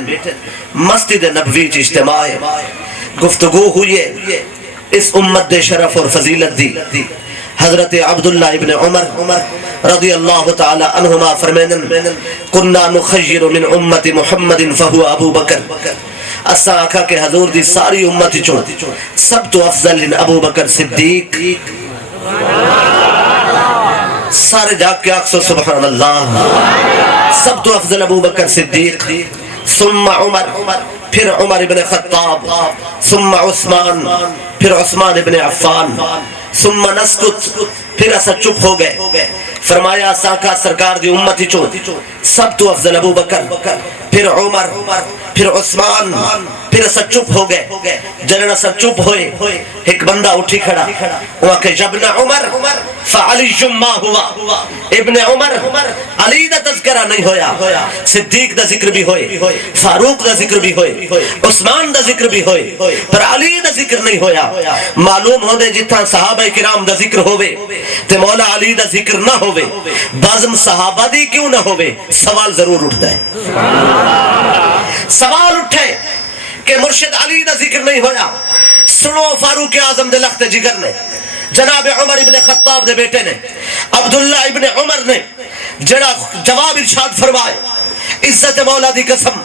Beaten Masjid Nabawi چ اجتماع گفتگو ہوئی ہے اس امت دے شرف اور فضیلت دی حضرت عبداللہ ابن عمر رضی اللہ تعالی عنہما فرمینن کننا نخیر من امت محمد فہو ابو بکر اسا آکھا کہ حضور دی ساری امت چوں سب تو افضل ابو بکر صدیق سارے جاگ کے آکسو سبحان اللہ سب تو افضل ابو بکر صدیق ثم عمر پھر عمر ابن خطاب ثم عثمان پھر عثمان ابن عفان ثم نسکت پھر اسا چپ ہو گئے فرمایا اسا کا سرکار دی امتی چوں سب تو افضل ابو بکر پھر عمر پھر عثمان پھر اسا چپ ہو گئے جنن اسا چپ ہوئے ایک بندہ اٹھی کھڑا وہ کہ ابن عمر فعلی ما ہوا ابن عمر علی دا تذکرہ نہیں ہویا صدیق دا ذکر بھی ہوئے فاروق دا ذکر بھی ہوئے عثمان دا ذکر بھی ہوئے پر علی دا ذکر نہیں ہویا معلوم ہو دے جتنا صحابہ کرام دا ذکر ہوئے تے مولا علی دا ذکر نہ ہوئے بازم صحابہ دی کیوں نہ ہوئے سوال ضرور اٹھتا ہے سوال اٹھے کہ مرشد علی دا ذکر نہیں ہویا سنو فاروق اعظم دے لخت جگر نے جناب عمر ابن خطاب دے بیٹے نے عبداللہ ابن عمر نے جڑا جواب ارشاد فرمائے عزت مولا دی قسم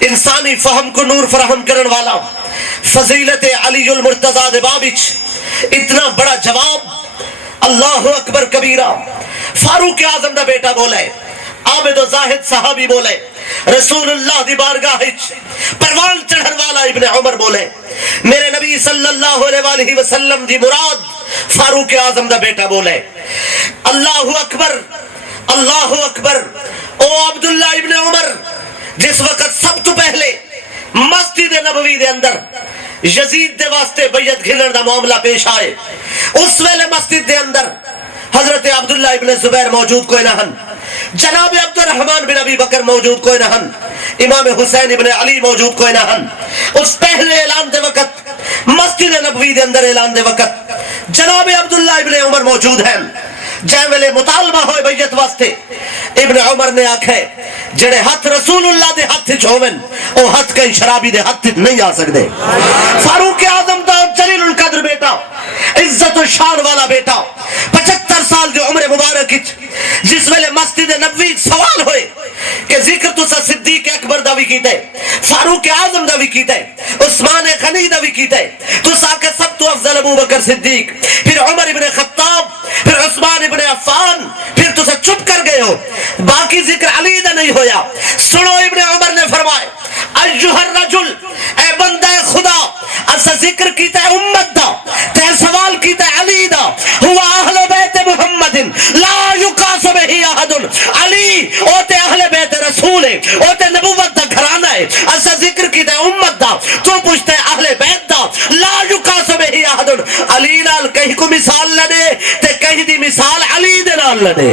انسانی فہم کو نور فراہم کرن والا فضیلت علی المرتضی دے بابچ اتنا بڑا جواب اللہ اکبر کبیرہ فاروق اعظم دا بیٹا بولے عابد و زاہد صحابی بولے رسول اللہ دی بارگاہ پروان چڑھن والا ابن عمر بولے میرے نبی صلی اللہ علیہ وسلم دی مراد فاروق اعظم دا بیٹا بولے اللہ اکبر اللہ اکبر او عبداللہ ابن عمر جس وقت سب تو پہلے مسجد نبوی دے اندر یزید دے واسطے بیعت گھلن دا معاملہ پیش آئے اس ویلے مسجد دے اندر حضرت عبداللہ ابن زبیر موجود کوئی نہ ہن جناب عبد الرحمن بن ابی بکر موجود کوئی نہ ہن امام حسین ابن علی موجود کوئی نہ ہن اس پہلے اعلان دے وقت مسجد نبوی دے اندر اعلان دے وقت جناب عبداللہ ابن عمر موجود ہیں جائے ویلے مطالبہ ہوئے بیعت واسطے ابن عمر نے آکھے جڑے ہاتھ رسول اللہ دے ہاتھ چھومن او ہاتھ کہیں شرابی دے ہاتھ نہیں آ سکتے فاروق اعظم دا جلیل القدر بیٹا عزت و شان والا بیٹا 75 سال دے عمر مبارک جس ویلے مسجد نبوی سوال ہوئے کہ ذکر تو سا صدیق اکبر دا بھی کیتا ہے فاروق اعظم دا بھی کیتا ہے عثمان غنی دا بھی کیتا ہے تو سا کہ سب تو افضل ابو بکر صدیق پھر عمر ابن خطاب پھر عثمان ابن عفان پھر تو سا چپ کر گئے ہو باقی ذکر علی دا نہیں ہویا سنو ابن عمر نے فرمائے ایوہ الرجل اے بندہ خدا اسا ذکر کیتا ہے امت دا تے سوال کیتا ہے علی دا ہوا اہل بیت محمد لا یقاس بہی احد علی او تے اہل بیت رسول ہے او تے نبوت دا گھرانہ ہے اسا ذکر کیتا ہے امت دا تو پوچھتا ہے اہل بیت دا لا یقاس بہی احد علی نال کہیں کو مثال نہ دے تے کہیں دی مثال علی دے نال نہ دے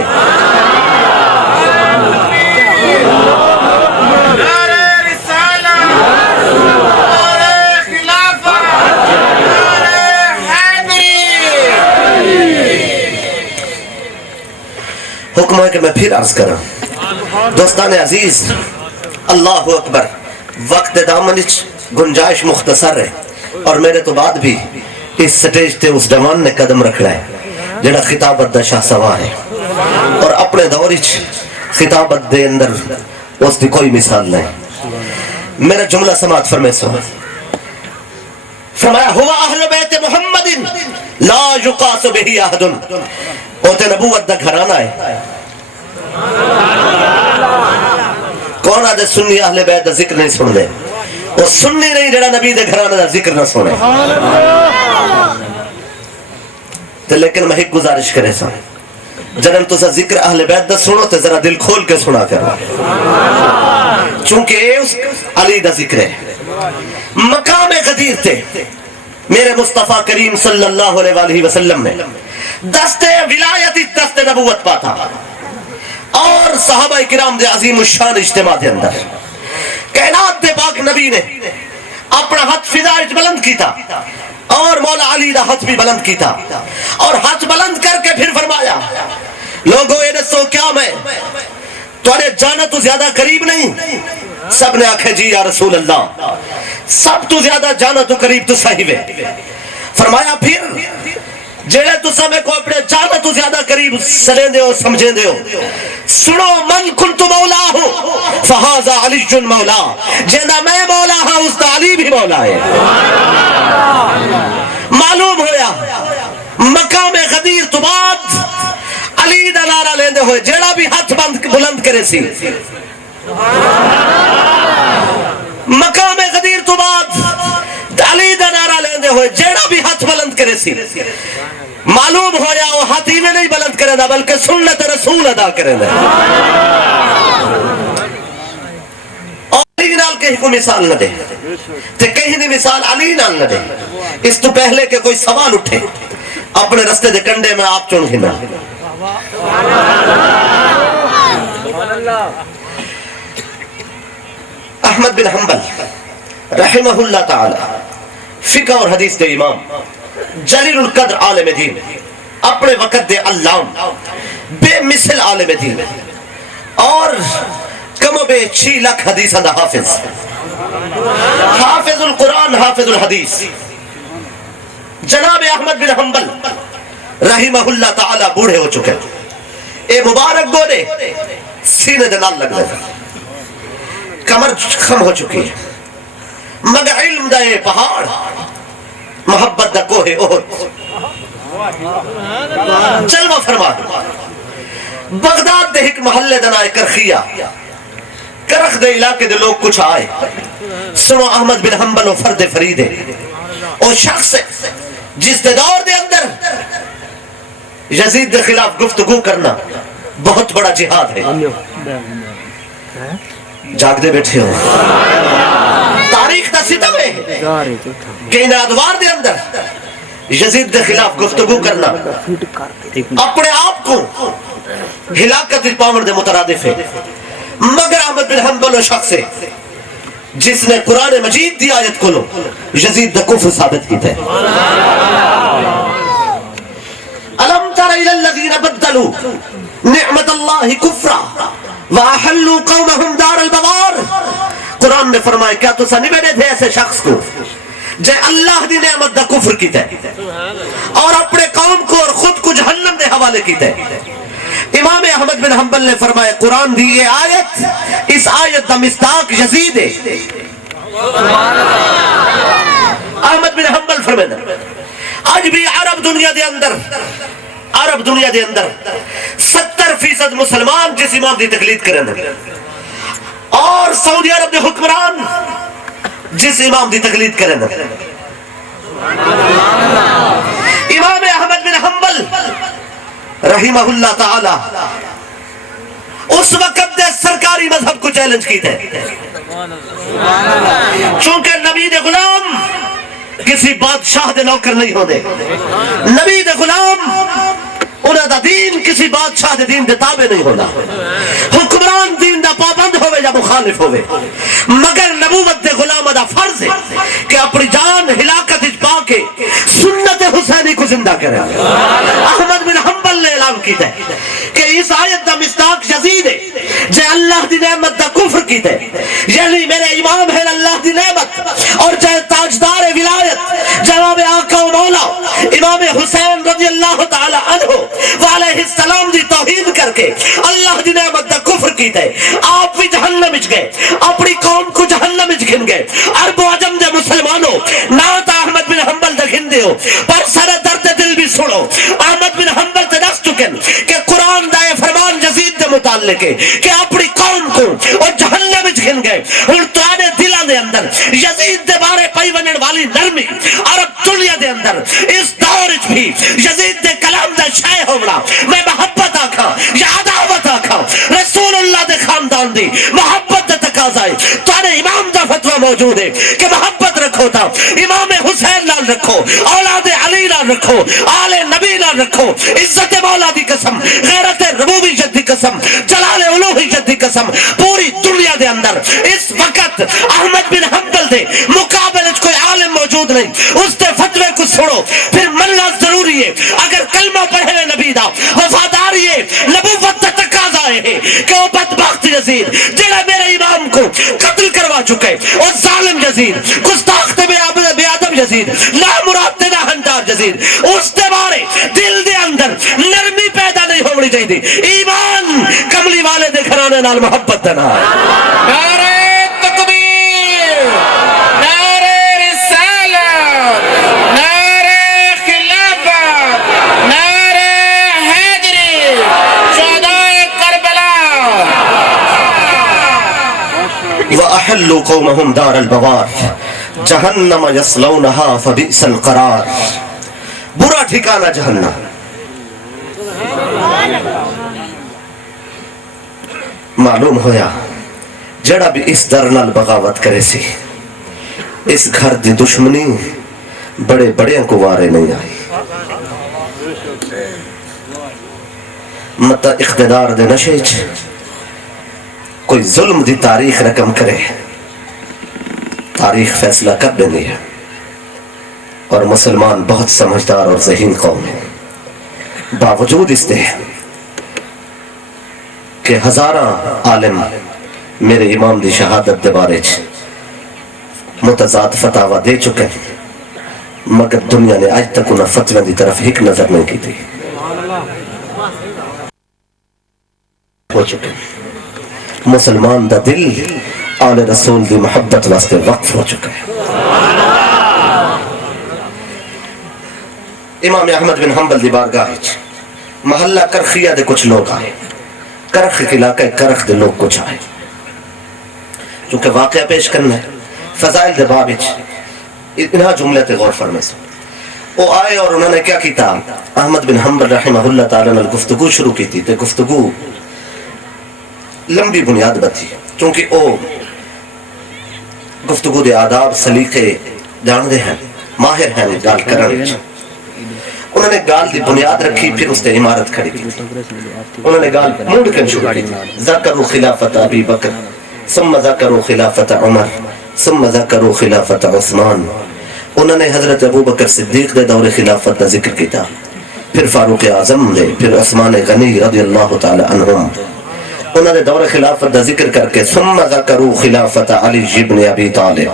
حکم ہے کہ میں پھر عرض کروں دوستان عزیز اللہ اکبر وقت دامنچ گنجائش مختصر ہے اور میرے تو بعد بھی اس سٹیج تے اس جوان نے قدم رکھنا ہے جڑا خطابت دا شاہ سوار ہے اور اپنے دورچ خطابت دے اندر اس دی کوئی مثال نہیں میرا جملہ سماعت فرمائے سو فرمایا ہوا اہل بیت محمد لا یقاس بہی احد اوتے نبوت دا گھرانہ ہے کون آدھے سنی اہل بیت دا ذکر نہیں سن دے وہ سنی نہیں جڑا نبی دے گھرانہ دا ذکر نہ سنے تو لیکن میں ایک گزارش کرے سا جنن تو سا ذکر اہل بیت دا سنو تو ذرا دل کھول کے سنا کرو چونکہ اس علی دا ذکر ہے مقام قدیر تھے میرے مصطفیٰ کریم صلی اللہ علیہ وسلم نے دست ولایت دست نبوت پاتا اور صحابہ کرام دے عظیم الشان اجتماع دے اندر کائنات دے پاک نبی نے اپنا ہاتھ فضائج بلند کیتا اور مولا علی دا ہاتھ بھی بلند کیتا اور ہاتھ بلند کر کے پھر فرمایا لوگوں یہ دسو کیا میں تھوڑے جانا تو زیادہ قریب نہیں سب نے آکھے جی یا رسول اللہ، سب تو زیادہ جانا تو قریب تو صحیح ہے۔ فرمایا پھر جڑے تو سمے کو اپنے جانا تو زیادہ قریب سلیں دے ہو سمجھیں دے ہو، سنو من کنت مولا ہو فہذا علی مولا، جینا میں مولا ہاں اس دا علی بھی مولا ہے۔ معلوم ہویا مقام غدیر تو بعد علی دا نعرہ لیندے ہوئے جیڑا بھی ہاتھ بلند کرے سی، مقام غدیر تو بعد علی دا نعرہ لیندے ہوئے جیڑا بھی ہاتھ بلند کرے سی، معلوم ہویا وہ ہاتھ ہی میں نہیں بلند کرے دا بلکہ سنت رسول ادا کرے دا۔ اور علی نال کہیں کو مثال نہ دے تے کہیں دی مثال علی نال نہ دے، اس تو پہلے کہ کوئی سوال اٹھے اپنے رستے دے کنڈے میں آپ چون گھنا۔ احمد بن حنبل رحمہ اللہ تعالی فقہ اور حدیث دے امام، جلیل القدر عالم دین، اپنے وقت دے علام، بے مثل عالم دین، اور کم و بے 6 لاکھ حدیث دا حافظ، حافظ القرآن حافظ الحدیث، جناب احمد بن حنبل رحمہ اللہ تعالی بوڑھے ہو چکے، اے مبارک گوڑے سینے دلال لگ دے، کمر خم ہو چکی ہے، مگر علم دا یہ پہاڑ، محبت دا کوہ احد جلوہ فرما دو۔ بغداد دے ایک محلے دنائے کرخیہ، کرخ دے علاقے دے لوگ کچھ آئے، سنو احمد بن حنبل و فرد فرید ہے، اور شخص جس دے دور دے اندر یزید دے خلاف گفتگو کرنا بہت بڑا جہاد ہے۔ جاگ دے بیٹھے ہو، تاریخ دا ستم ہے کہ ان ادوار دے اندر یزید دے خلاف گفتگو کرنا اپنے آپ کو ہلاکت پاون دے مترادف ہے، مگر احمد بن حنبل و شخص ہے جس نے قرآن مجید دی آیت کو لو یزید دا کفر ثابت کی ہے۔ الم تر الی الذین بدلوا نعمت اللہ کفرا وَأَحَلُّوا قَوْمَهُمْ دَارَ الْبَوَارِ، قرآن نے فرمایا کیا تو سنی بیٹھے تھے ایسے شخص کو جے اللہ دی نعمت دا کفر کی تے اور اپنے قوم کو اور خود کو جہنم دے حوالے کی تے۔ امام احمد بن حنبل نے فرمایا قرآن دی یہ آیت، اس آیت دا مصداق یزید ہے۔ احمد بن حنبل فرمایا آج بھی عرب دنیا دے اندر 70% مسلمان جس امام دی تقلید کریں اور سعودی عرب دے حکمران جس امام دی تقلید کریں۔ امام احمد بن حنبل رحمہ اللہ تعالی اس وقت دے سرکاری مذہب کو چیلنج کی تھے، چونکہ نبی دے غلام کسی بادشاہ دے نوکر نہیں ہوندے، نبی دے غلام انہاں دا دین کسی بادشاہ دے دین دے تابع نہیں ہونا، حکمران دین دا پابند ہوئے یا مخالف ہوئے، مگر نبوت دے غلام دا فرض ہے کہ اپنی جان ہلاکت پا کے سنت حسینی کو زندہ کرے۔ احمد بن حنبل نے اعلان کیتا ہے کہ اس آیت دا مصداق یزید ہے جے اللہ دی نعمت دا کفر کیتا ہے، یعنی میرے امام ہے اللہ دی نعمت اور جے تاجدار ولایت جناب آقا و مولا امام حسین رضی اللہ تعالی عنہ وعلیہ السلام دی توہین کر کے اللہ دی نعمت دا کفر کیتا ہے، آپ بھی جہنم وچ گئے، اپنی قوم کو جہنم وچ گھن گئے۔ عرب و عجم دے مسلمانوں، نات احمد بن حنبل دے گھن دیو پر سر درد دل بھی سنو، احمد بن حنبل تے دس چکن کہ قرآن دا یہ فرمان یزید دے متعلق ہے کہ اپنی قوم کو اور جہنم وچ گھن گئے۔ ہن تواڈے دلاں دے اندر یزید دے بارے پئی ونن والی نرمی عرب دنیا دے اندر اس دور وچ بھی یزید دے کلام دا شے ہونا، میں محبت آکھاں یا عداوت آکھاں، رسول اللہ دے خاندان دی محبت دا تقاضا ہے۔ تواڈے امام دا فتویٰ موجود ہے کہ محبت رکھو تا امام حسین نال رکھو، اولاد علی نال رکھو، آل نبی نال رکھو، عزت مولا دی قسم، غیرت ربوبیت دی قسم، جلال الوہیت دی قسم، پوری دنیا دے اندر اس وقت احمد بن حنبل دے مقابلے کوئی عالم موجود نہیں، اس دے فتوے کو سنو پھر مننا ضروری ہے۔ اگر کلمہ پڑھے نبی دا وفاداری ہے، نبوت دا تقاضا ہے کہ وہ بدبخت یزید جڑا میرے امام کو قتل کروا چکے اور ظالم یزید گستاخ بے ادب یزید نامراد تے ناہنجار یزید اس دے بارے دل دے اندر نرمی پیدا نہیں ہونی چاہیے ایمان کملی والے دے گھرانے نال محبت دینا نعرہ تکبیر نعرہ رسالت نعرہ خلافت نعرہ حیدری شہدائے کربلا وَأَحَلُّوا قَوْمَهُمْ دَارَ الْبَوَارِ جہنم یصلونہا فبئس القرار برا ٹھکانہ جہنم معلوم ہویا جڑا بھی اس در نال بغاوت کرے سی اس گھر دی دشمنی بڑے بڑے کو وارے نہیں آئی متا اقتدار دے نشیچ کوئی ظلم دی تاریخ رقم کرے تاریخ فیصلہ کر دینی ہے اور مسلمان بہت سمجھدار اور ذہین قوم ہے باوجود اس دے کہ ہزاراں عالم میرے امام دی شہادت دے بارے متضاد فتاوہ دے چکے مگر دنیا نے آج تک انہاں فتوے دی طرف ایک نظر نہیں کی تھی ہو چکے مسلمان دا دل آل رسول دی محبت واسطے وقف ہو چکا ہے امام احمد بن حنبل دی بارگاہ محلہ کرخیہ دے کچھ لوگ آئے کرخ علاقہ کرخ دے لوگ کچھ آئے چونکہ واقعہ پیش کرنا ہے فضائل دے باب انہا جملے تے غور فرمائے سے وہ آئے اور انہوں نے کیا کیتا احمد بن حنبل رحمہ اللہ تعالیٰ نے گفتگو شروع کی تھی تے گفتگو لمبی بنیاد بتی چونکہ او گفتگو دے آداب سلیقے جان دے ہیں ماہر ہیں گال کرنے انہوں نے گال دی بنیاد رکھی پھر اس نے عمارت کھڑی کی انہوں نے گال موڑ کر شروع کی ذکروا خلافت ابی بکر ثم ذکروا خلافت عمر ثم ذکروا خلافت عثمان انہوں نے حضرت ابو بکر صدیق دے دور خلافت دا ذکر کیتا پھر فاروق اعظم دے پھر عثمان غنی رضی اللہ تعالی عنہم انہوں نے دور خلافت دا ذکر کر کے ثم ذکروا خلافت علی ابن ابی طالب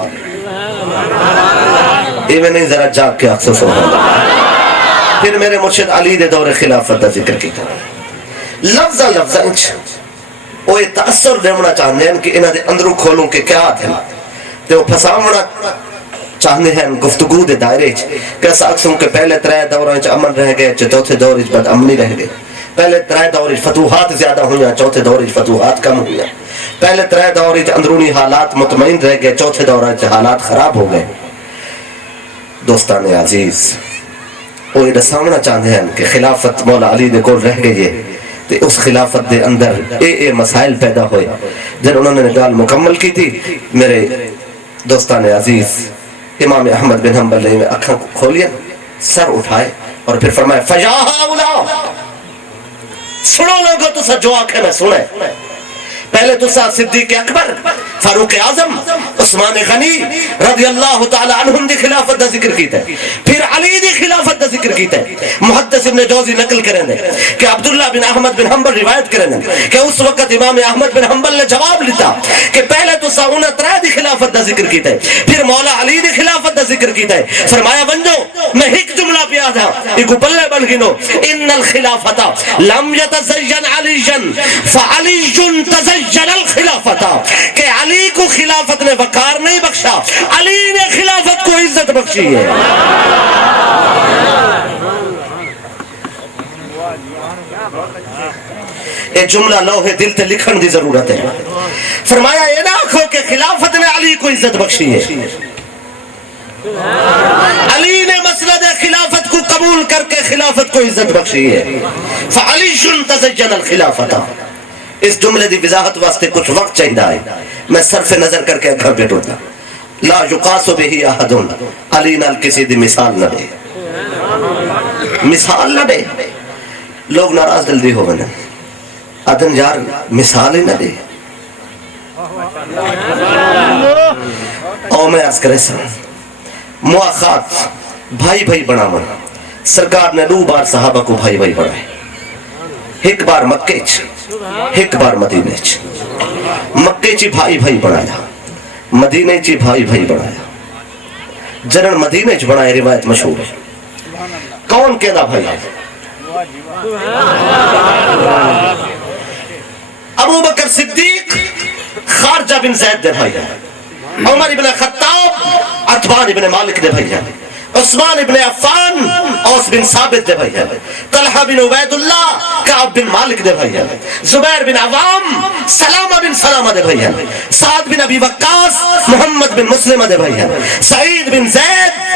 ایویں نہیں ذرا جاگ کے افسوس ہوگا پھر میرے مرشد علی دے دور خلافت دا ذکر کیتا لفظہ لفظہ انچ وہ تأثر دیونا چاہنے ہیں کہ انہاں دے اندروں کھولوں کے کیا آتے ہیں تے وہ پھساونا چاہنے ہیں گفتگو دے دائرے کیسا اکسوں کے پہلے ترے دوران امن رہ گئے چوتھے دور بد امنی رہ گئے پہلے ترے دور فتوحات زیادہ ہوئیں چوتھے دور فتوحات کم ہوئیں پہلے ترے دور اندرونی حالات مطمئن رہ گئے چوتھے دور حالات خراب ہو گئے دوستان عزیز وہ یہ سامنا چاہتے ہیں کہ خلافت مولا علی دے کول رہ گئے تے اس خلافت دے اندر اے مسائل پیدا ہوئے جن انہوں نے گال مکمل کی تھی میرے دوستان عزیز امام احمد بن حنبل نے اکھاں کھولیا سر اٹھائے اور پھر فرمایا فجاہا اولا سنو لوگو تو سا جو آنکھیں میں سنے پہلے تو سا صدیق اکبر فاروق اعظم عثمان غنی رضی اللہ تعالی عنہم دی خلافت دا ذکر کیتا ہے پھر علی دی خلافت دا ذکر کیتا ہے محدث ابن جوزی نقل کریں دے کہ عبداللہ بن احمد بن حنبل روایت کریں دے کہ اس وقت امام احمد بن حنبل نے جواب لیتا کہ پہلے تو سا انہ ترہ دی خلافت دا ذکر کیتا ہے پھر مولا علی دی خلافت دا ذکر کیتا ہے فرمایا بنجو میں ایک جملہ پیا تھا ایک بلے بن گنو ان الخلافت لم یتزین علی فعلی تزین الخلافت کہ علی کو خلافت نے وقار نہیں بخشا علی نے خلافت کو عزت بخشی ہے یہ جملہ لوہے دل تے لکھن دی ضرورت ہے فرمایا یہ نہ کہو کہ خلافت نے علی کو عزت بخشی ہے علی نے مسند خلافت کو قبول کر کے خلافت کو عزت بخشی ہے فعلی تزین الخلافت اس جملے دی وضاحت واسطے کچھ وقت چاہیے ہے میں صرف نظر کر کے گھر بیٹھ اٹھتا لا یقاس بہی احد علی نال کسی دی مثال نہ دے مثال نہ دے لوگ ناراض جلدی ہو گئے ادن یار مثال ہی نہ دے او میں عرض کرے سر مواخات بھائی بھائی بنا من سرکار نے 2 بار صحابہ کو بھائی بھائی بنائے ایک بار مکہ ایک بار مدینہ مکے چی بھائی بھائی بنایا، مدینے چی بھائی بھائی بنایا، جنن مدینے چ بنائے روایت مشہور ہے۔ کون کہنا بھائی ہے؟ ابو بکر صدیق خارجہ بن زید دے بھائی ہے، عمر بن خطاب عتبان بن مالک دے بھائی ہے، عثمان بن عفان اوس بن ثابت دے بھائی ہے، طلحہ بن عبید اللہ کعب بن مالک دے بھائی ہے، زبیر بن عوام سلامہ بن سلامہ دے بھائی ہے، سعد بن ابی وقاص محمد بن مسلمہ دے بھائی ہے، سعید بن زید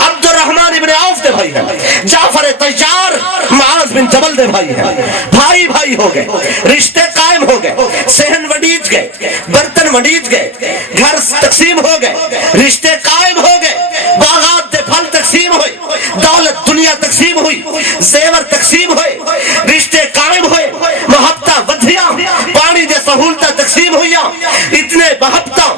عبد الرحمن بن عوف دے بھائی ہے، جعفر طیار معاذ بن جبل دے بھائی ہے۔ بھائی بھائی ہو گئے، رشتے قائم ہو گئے، صحن وڈیج گئے، برتن وڈیج گئے، گھر تقسیم ہو گئے، رشتے قائم ہو گئے، باغات دے پھل تقسیم ہوئے، دولت دنیا تقسیم ہوئی، زیور تقسیم ہوئے، رشتے قائم ہوئے، محبتہ ودھیاں، پانی دے سہولتہ تقسیم ہوئیاں، اتنے محبتہ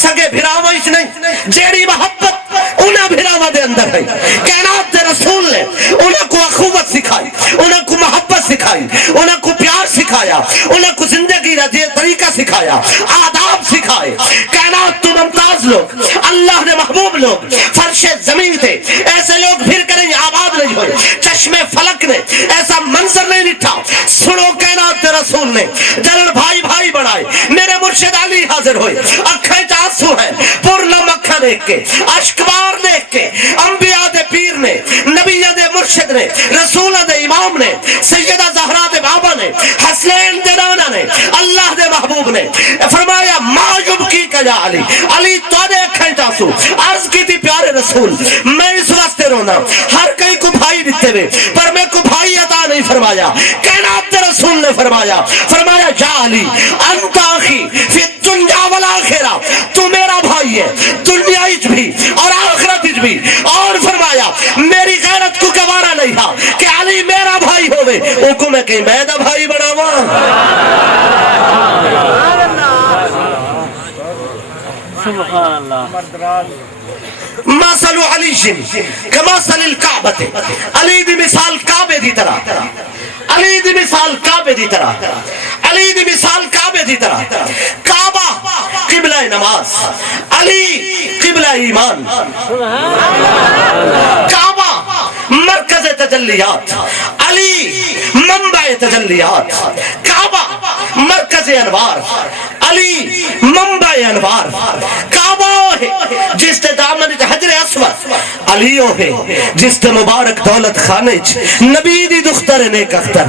سگے بھراوہ اچ نہیں، جیڑی محبت انہاں بھراوہ دے اندر ہے۔ کائنات دے رسول نے انہاں کو اخوت سکھائی، انہاں کو محبت سکھائی، انہاں کو پیار سکھایا، انہاں کو زندگی کا طریقہ سکھایا، آداب سکھائے۔ کائنات تو ممتاز لوگ، اللہ نے محبوب لوگ، فرش زمین تھے، ایسے لوگ پھر کریں آباد نہیں ہوئے، چشم فلک نے ایسا منظر نہیں لٹھا۔ سنو کائنات دے رسول نے جنن بھائی بھائی بڑھائے، میرے مرشد علی حاضر ہوئے، اکھیں چاسو ہیں، پرلم اکھا دیکھ کے، اشکبار دیکھ کے، انبیاء دے پیر نے، نبیہ دے مرشد نے، رسولہ دے امام نے، سیدہ زہرا دے بابا نے، حسنین دے نانا نے، اللہ دے محبوب نے فرمایا ما یبکی کا یا علی، علی تو دے اکھیں چاسو۔ عرض کی تھی پیارے رسول میں اس واسطے رونا، ہر کئی کو بھائی دیتے ہوئے پر میں کو بھائی عطا نہیں فرمایا۔ کائنات دے رسول نے فرمایا یا علی انت اخی فی الدنیا والآخرہ، تو میرا بھائی ہے دنیا اچ بھی اور آخرت اچ بھی۔ اور فرمایا میری غیرت کو گوارا نہیں تھا کہ علی میرا بھائی ہوئے او کو میں کہیں میں دا بھائی بڑھاوا۔ سبحان اللہ۔ مثل علی کمثل الکعبۃ، علی دی مثال کعبے دی طرح، علی دی مثال کعبے دی طرح، علی دی مثال کعبے دی طرح۔ کعبہ قبلہ نماز، علی قبلہ ایمان۔ کعبہ مرکز تجلیات، علی منبع تجلیات۔ کعبہ مرکز انوار، علی منبع انوار۔ کعبہ ہے جس تے دامن حجر اسود، علی ہے جس تے مبارک دولت خانے نبی دی دختر نیک اختر۔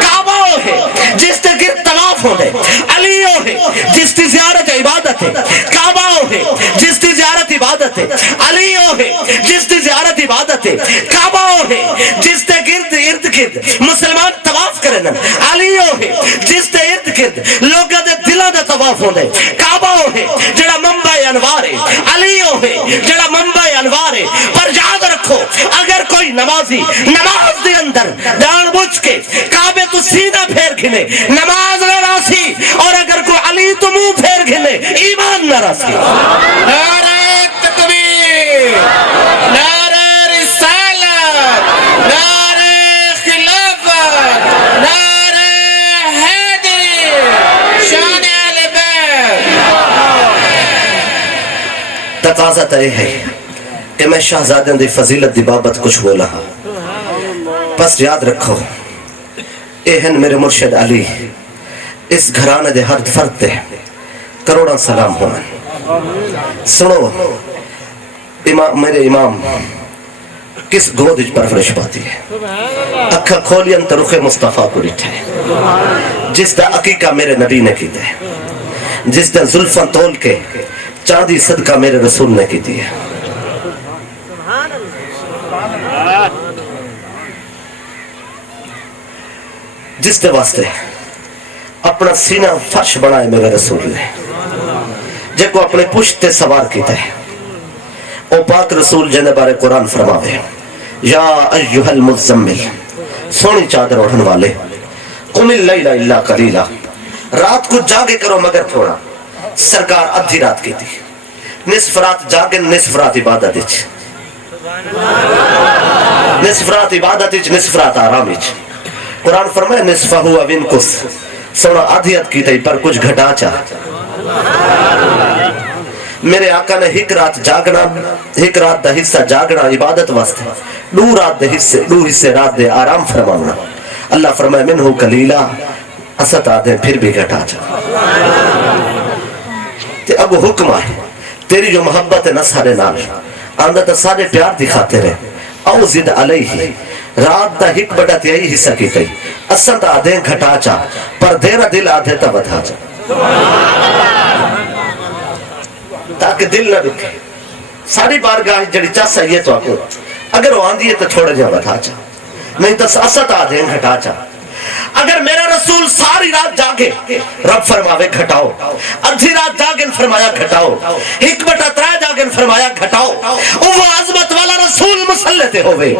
کعبہ ہے جس تے گرد طواف ہوندے، علی ہے جس تی زیارت عبادت ہے۔ کعبہ ہے جس تی زیارت عبادت ہے، علی ہے جس تی زیارت عبادت ہے۔ کعبہ ہے جس تے گرد ارد گرد مسلمان طواف کرن، علی ہے جس تے ارد گرد لوگاں دے دلاں دا طواف ہوندے۔ کعبہ ہے جڑا منبع انوار ہے، علی ہے جڑا منبع انوار ہے۔ پر یاد رکھو اگر کوئی نمازی نماز دے اندر جان بوجھ کے کعبے تو سینہ پھیر گھنے نماز نہ راسی، اور اگر کوئی علی تو منہ پھیر گھنے ایمان نہ راسی۔ نعرہ تکبیر، نعرہ رسالت، نعرہ خلافت، نعرہ حیدری، شان اہل بیت۔ تقاضا طے ہے کہ میں شہزادیں دی فضیلت دی بابت کچھ بولا ہاں، بس یاد رکھو اے ہن میرے مرشد علی، اس گھرانے دے ہر فرد دے کروڑاں سلام ہونا۔ سنو میرے امام کس گود اچ پرورش پاتی ہے، اکھا کھولین تو رخ مصطفیٰ کو ڈٹھے، جس دا عقیقہ میرے نبی نے کی دے، جس دا زلفاں تول کے چاندی صدقہ میرے رسول نے کی دی ہے۔ جس دے واسطے اپنا سینہ فرش بنائے میرے رسول نے، جے کو اپنے پشت تے سوار کیتا ہے، او پاک رسول جنے بارے قرآن فرماوے یا ایہا المزمل، سونی چادر اڑھن والے، قم اللیل الا قلیلا، رات کو جاگے کرو مگر تھوڑا۔ سرکار ادھی رات کی تھی، نصف رات جاگن نصف رات عبادت اچ، نصف رات عبادت اچ نصف رات آرام اچ۔ قرآن فرمائے نصفہ او انقص، سونا آدھیت کی تھی پر کچھ گھٹا چاہ میرے آقا نے ایک رات جاگنا ایک رات دا حصہ جاگنا عبادت واسطے دو حصے رات دے آرام فرمانا اللہ فرمائے منہو کلیلہ اسد آدھے پھر بھی گھٹا چاہ تے اب حکم آئے تیری جو محبت ہے نہ سارے نال آندہ تا سارے پیار دکھاتے رہے او زد علیہ رات دا ہک بڑا تیائی حصہ کی تئی اسد آدھیں گھٹا چاہ پر دیرہ دل آدھے تا بدھا چاہ تاکہ دل نہ رکھے ساری بارگاہ جڑی چاہ یہ تو آکو اگر وہ آندھی ہے تو چھوڑ جا بدھا چاہ نہیں تو اسد آدھیں گھٹا چاہ اگر میرا رسول ساری رات جاگے رب فرماوے گھٹاؤ ادھی رات جاگن فرمایا گھٹاؤ ایک بٹا ترائے جاگن فرمایا گھٹاؤ وہ عظمت والا رسول مسلطے ہوئے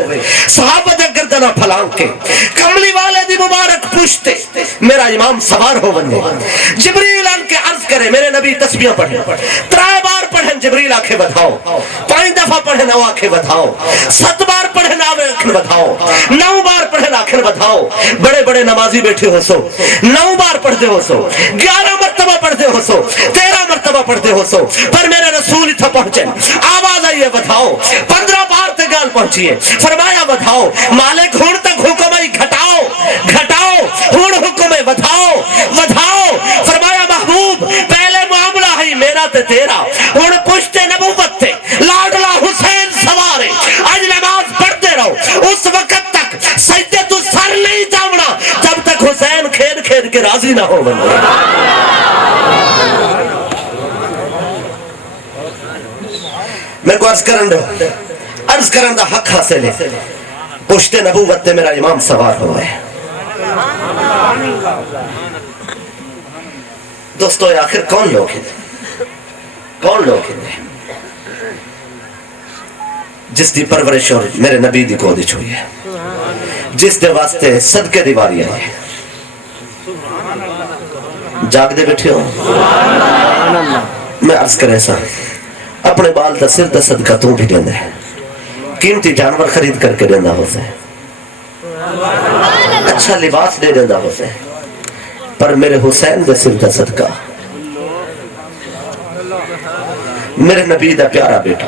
صحابہ دے گردنہ پھلانگ کے کملی والے دی مبارک پوچھتے میرا امام سوار ہو بندے جبریل آن کے عرض کرے میرے نبی تسبیح پڑھیں ترائے بار پڑھیں جبریل آنکھیں بدھاؤ 5 دفعہ پڑھیں نو آنکھیں بدھاؤ 7 بار پڑھیں آنکھیں بدھاؤ 9 بار پڑھیں آنکھیں بدھاؤ بڑے بڑے نمازی بیٹھے ہو سو 9 بار پڑھتے ہو سو 11 مرتبہ پڑھتے ہو سو 13 مرتبہ پڑھتے ہو سو پر میرے رسول اتھا پہنچیں آواز آئیے بدھاؤ 15 بار تے گال پہنچیے فرمایا بدھاؤ مالک ہون تک حکم ہے گھٹاؤ ہون حکم ہے بدھاؤ فرمایا محبوب پہلے معاملہ ہے میرا تے تیرا ہون پشتے نبوت تے لاڈلا حسین سوارے آج نماز پڑھتے رہو اس وقت تک سجدے تو سر نہیں جاؤنا جب تک حسین کھید کے راضی نہ ہو بندے میں کو عرض کرن دا حق حاصل ہے پشت نبوت تے میرا امام سوار ہوا ہے دوستو آخر کون لوگ ہیں جس دی پرورش اور میرے نبی دی کو دی چھوئی ہے جس دے واسطے صدقے دیواری آئی جاگ دے بیٹھے ہو میں عرض کریں سا اپنے بال دا سر دا صدقہ تو بھی دینا ہے قیمتی جانور خرید کر کے دینا ہو سے اچھا لباس دے دینا ہو سے پر میرے حسین دے سر دا صدقہ میرے نبی دا پیارا بیٹا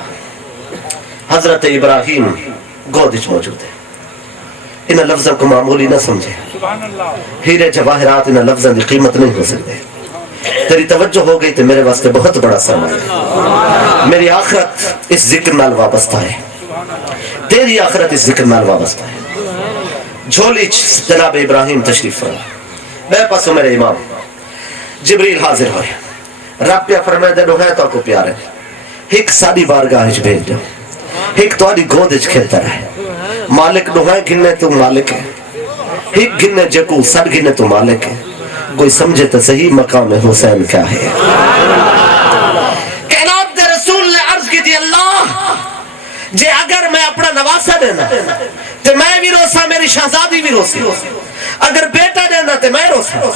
حضرت ابراہیم گودش موجود ہے انہاں لفظوں کو معمولی نہ سمجھے ہیرے جواہرات انہاں لفظوں کی قیمت نہیں ہو سکتے تیری توجہ ہو گئی تو میرے واسطے بہت بڑا سرمایہ ہے میری آخرت اس ذکر نال وابستہ ہے تیری آخرت اس ذکر نال وابستہ ہے جھولی جناب ابراہیم تشریف فرما میرے پاس میرے امام جبریل حاضر ہوئے رب پہ فرمائے دے ہے تو کو پیار ہے ایک ساری بارگاہ بھیج دو ایک تو آدھی گودج کھیلتا رہے مالک نوہائیں گھننے تو مالک ہے ایک گھننے جکو سر گھننے تو مالک ہے کوئی سمجھے تو صحیح مقام حسین کیا ہے کائنات دے رسول نے عرض کی تھی اللہ جے اگر میں اپنا نواسہ دینا تو میں بھی روسا میری شہزادی بھی روسی اگر بیٹا دینا تو میں روسا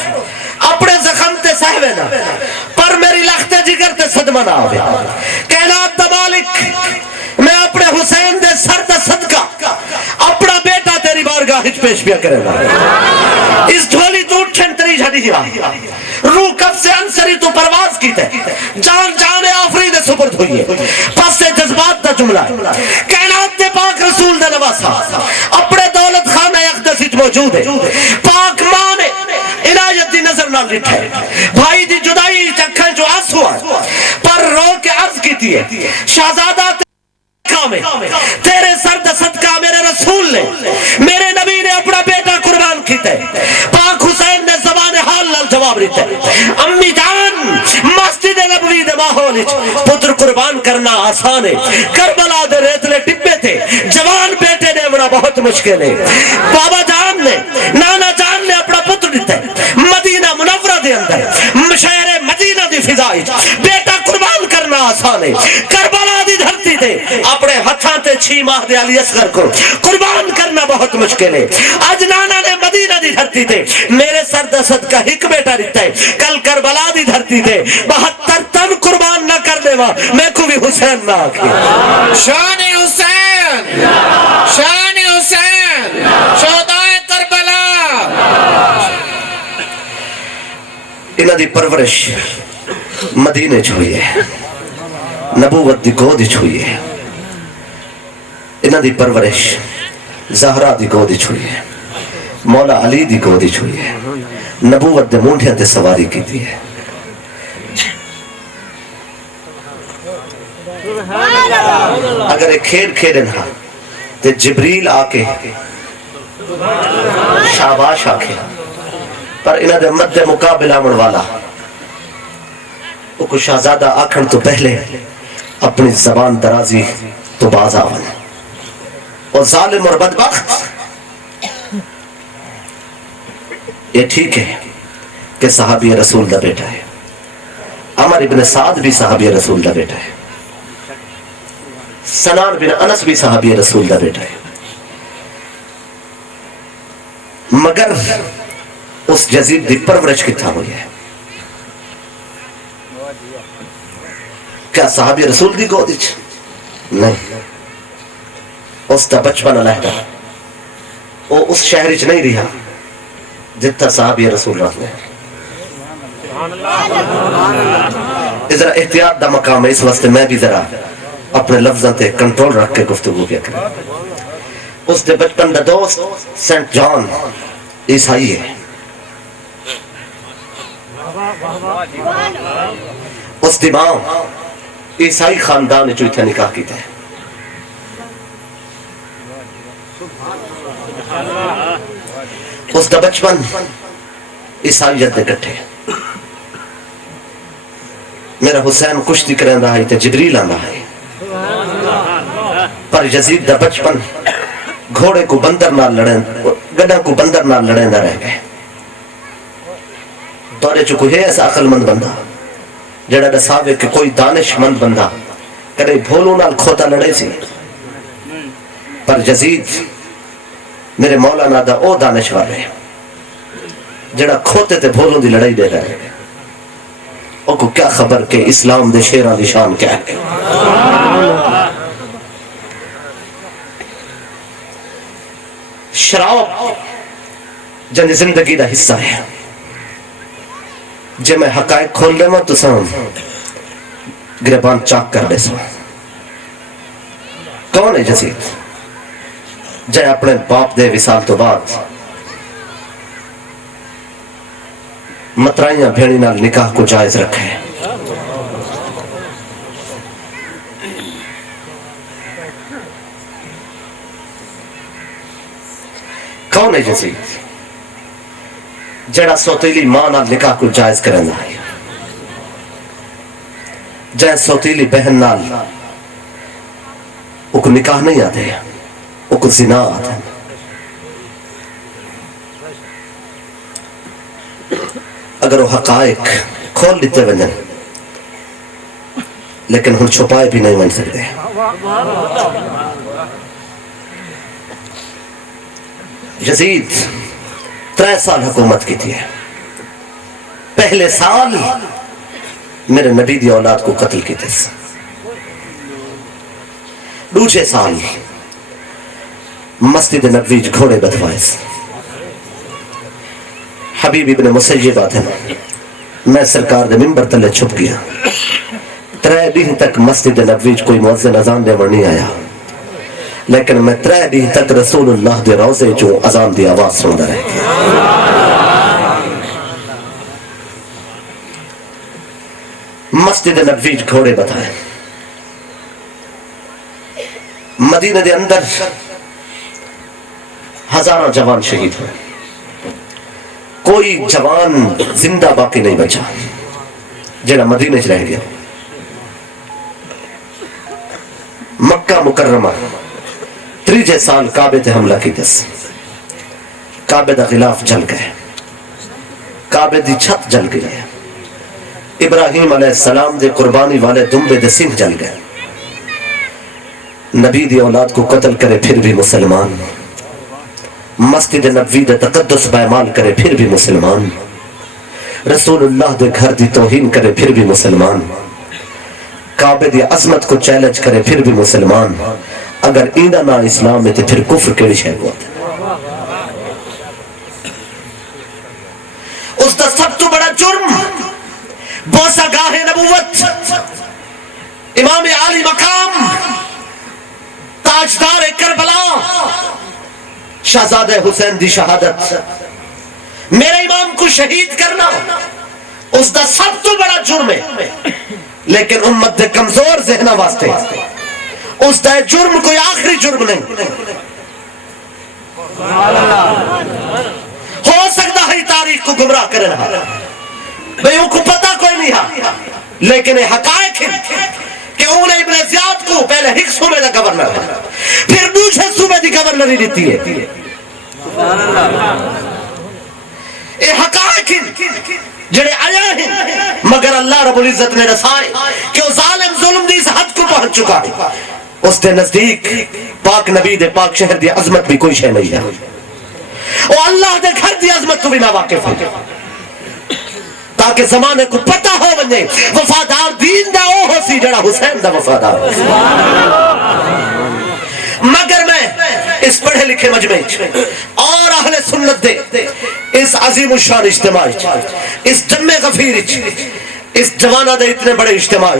اپنے زخم تے سہوے نا پر میری لخت جگر تے صدمہ نہ آوے کائنات دا مالک میں اپنے حسین دے سر دا صدقہ اپنا بیٹا تیری بارگاہ پیش پیا کرے گا اس جھولی تو اٹھن تری جھڑی ہوا روح کب سے انسری تو پرواز کی تے جان آفری دے سپرد ہوئی ہے پس سے جذبات دا جملہ ہے کائنات دے پاک رسول دے نواسا اپنے دولت خانہ اقدس موجود ہے پاک ماں نے عنایت دی نظر نہ لٹھے بھائی دی جدائی چکھن جو آنسو ہے پر رو کے عرض کی تھی ہے شہزادہ تیرے سر دا صدقہ میرے رسول نے میرے نبی نے اپنا بیٹا قربان کیتے پاک حسین نے زبان حال لال جواب دیتے امی جان مسجد نبوی دے ماحول پتر قربان کرنا آسان ہے کربلا دے ریتلے ٹپے تھے جوان بیٹے نے بڑا بہت مشکل ہے بابا جان نے نانا جان نے اپنا پتر دیتے مدینہ منورہ دے اندر شہر مدینہ دی فضائی بیٹا قربان کرنا آسان ہے کربلا دی دھرتی تے اپنے ہتھاں تے 6 ماہ دے علی اصغر کو قربان کرنا بہت مشکل ہے آج نانا نے مدینہ دی دھرتی تے میرے سر دا صدقہ ایک بیٹا دیتا ہے کل کربلا دی دھرتی تے 72 تن قربان نہ کر دے ماں میں کو بھی حسین نہ آکھی شان حسین شہدائے کربلا انہاں دی پرورش مدینے چ ہوئی ہے، نبوت دی گود وچ ہوئی ہے، انہاں دی پرورش زہرا دی گود وچ ہوئی ہے، مولا علی دی گود وچ ہوئی ہے، نبوت دے مونڈیاں تے سواری کیتی ہے۔ اگر ایک کھیل کھیلن ہاں تے جبریل آ کے شاباش آکھے، پر انہاں دے مد مقابلہ آمن والا وہ کو شہزادہ آکھن تو پہلے اپنی زبان درازی تو باز آون، اور ظالم اور بدبخت یہ ٹھیک ہے کہ صحابی رسول دا بیٹا ہے، عمر ابن سعد بھی صحابی رسول دا بیٹا ہے، سنان بن انس بھی صحابی رسول دا بیٹا ہے، مگر اس جزید دی پرورش کتھا ہوئی ہے؟ کیا صحابی رسول دی گود وچ؟ نہیں، اس دا بچپن علیحدہ، وہ اس شہر وچ نہیں رہا جتنا صحابی رسول رہتے ہیں۔ ذرا احتیاط دا مقام ہے، اس واسطے میں بھی ذرا اپنے لفظاں تے کنٹرول رکھ کے گفتگو کیا کریں۔ اس دے بچپن دا دوست سینٹ جان عیسائی ہے، اس دی ماں عیسائی خاندان جو اتنا نکاح کیتا ہے، اس دا بچپن عیسائیت دے کٹھے، میرا حسین کشتی کریں دا ہے تے جبریل آن رہا ہے، پر یزید دا بچپن گھوڑے کو بندر نہ لڑیں، گڑا کو بندر نہ لڑیں دا رہ گئے۔ دورے چکو ہے ایسا عقل مند بندہ جڑا دساوے کہ کوئی دانش مند بندہ کرے بھولوں نال کھوتا لڑے سی، پر یزید میرے مولانا دا او دانشور ہے جڑا کھوتے تے بھولوں دی لڑائی دے رہے ہیں۔ او کو کیا خبر کہ اسلام دے شیران دی شان کیا ہے؟ شراب جن زندگی دا حصہ ہے، جے میں حقائق کھول لے تو سام گربان چاک کر لے سو۔ کون ہے یزید جے اپنے باپ دے وصال تو بعد مترائیاں بھیڑی نال نکاح کو جائز رکھے؟ کون ہے یزید جڑا سوتیلی ماں نال نکاح کو جائز کرنا ہے، جائے سوتیلی بہن نال وہ کو نکاح نہیں آتے، وہ کو زنا آتا ہے۔ اگر وہ حقائق کھول لیتے ونجن لیکن ہم چھپائے بھی نہیں بن سکتے۔ یزید 3 سال حکومت کی تھی، پہلے سال میرے نبی دی اولاد کو قتل کی تھی، دوسرے سال مسجد نبوی گھوڑے بدوائے، حبیب ابن مسیب آتے ہیں، میں سرکار دے ممبر تلے چھپ گیا، 3 دن تک مسجد نبوی کوئی مؤذن اذان دے نہیں آیا، لیکن میں 3 دن تک رسول اللہ دے روزے جو اذان دی آواز سنتا رہ گیا۔ مسجد نبوی گھوڑے بتائے، مدینہ دے اندر ہزاروں جوان شہید ہوئے، کوئی جوان زندہ باقی نہیں بچا جڑا مدینہ چ رہ گیا۔ مکہ مکرمہ 3 سال کعبے تے حملہ کی دس، کعبے دا غلاف جل گئے، کعبے دی چھت جل گئی ہے، ابراہیم علیہ السلام دے قربانی والے دمبے دے سنگ جل گئے، نبی دی اولاد کو قتل کرے پھر بھی مسلمان، مسجد نبوی دے تقدس پائمال کرے پھر بھی مسلمان، رسول اللہ دے گھر دی توہین کرے پھر بھی مسلمان، کعبے دی عظمت کو چیلنج کرے پھر بھی مسلمان۔ اگر ایندہ نہ اسلام میں تے پھر کفر کیڑی شے کو ہوتا ہے؟ اس دا سب تو بڑا جرم بوسہ گاہ نبوت، امام عالی مقام، تاجدار کربلا، شہزادہ حسین دی شہادت، میرے امام کو شہید کرنا اس دا سب تو بڑا جرم ہے، لیکن امت دے کمزور ذہنہ واسطے اس دا جرم کوئی آخری جرم نہیں۔ ہو سکتا ہے تاریخ کو گمراہ کرنا، بھئی ان کو پتہ کوئی نہیں ہے، لیکن یہ حقائق ہے کہ انہیں ابن زیاد کو پہلے ایک صوبے دا گورنر ہے، پھر دوسرے صوبے دی گورنری دیتی ہے۔ یہ حقائق ہیں جڑے آیا ہیں، مگر اللہ رب العزت نے رسائے کہ وہ ظالم ظلم دی اس حد کو پہنچ چکا ہے، اس دے نزدیک پاک نبی دے پاک شہر دی عظمت بھی کوئی شے نہیں ہے، وہ اللہ دے گھر دی عظمت تو بھی نہ واقف ہے، تاکہ زمانے کو پتہ ہو بنے وفادار دین دا او ہو سی جڑا حسین دا وفادار۔ مگر میں اس پڑھے لکھے مجمع اور اہل سنت دے اس عظیم الشان اجتماع، اس جمع غفیر، اس جوانہ دے اتنے بڑے اجتماع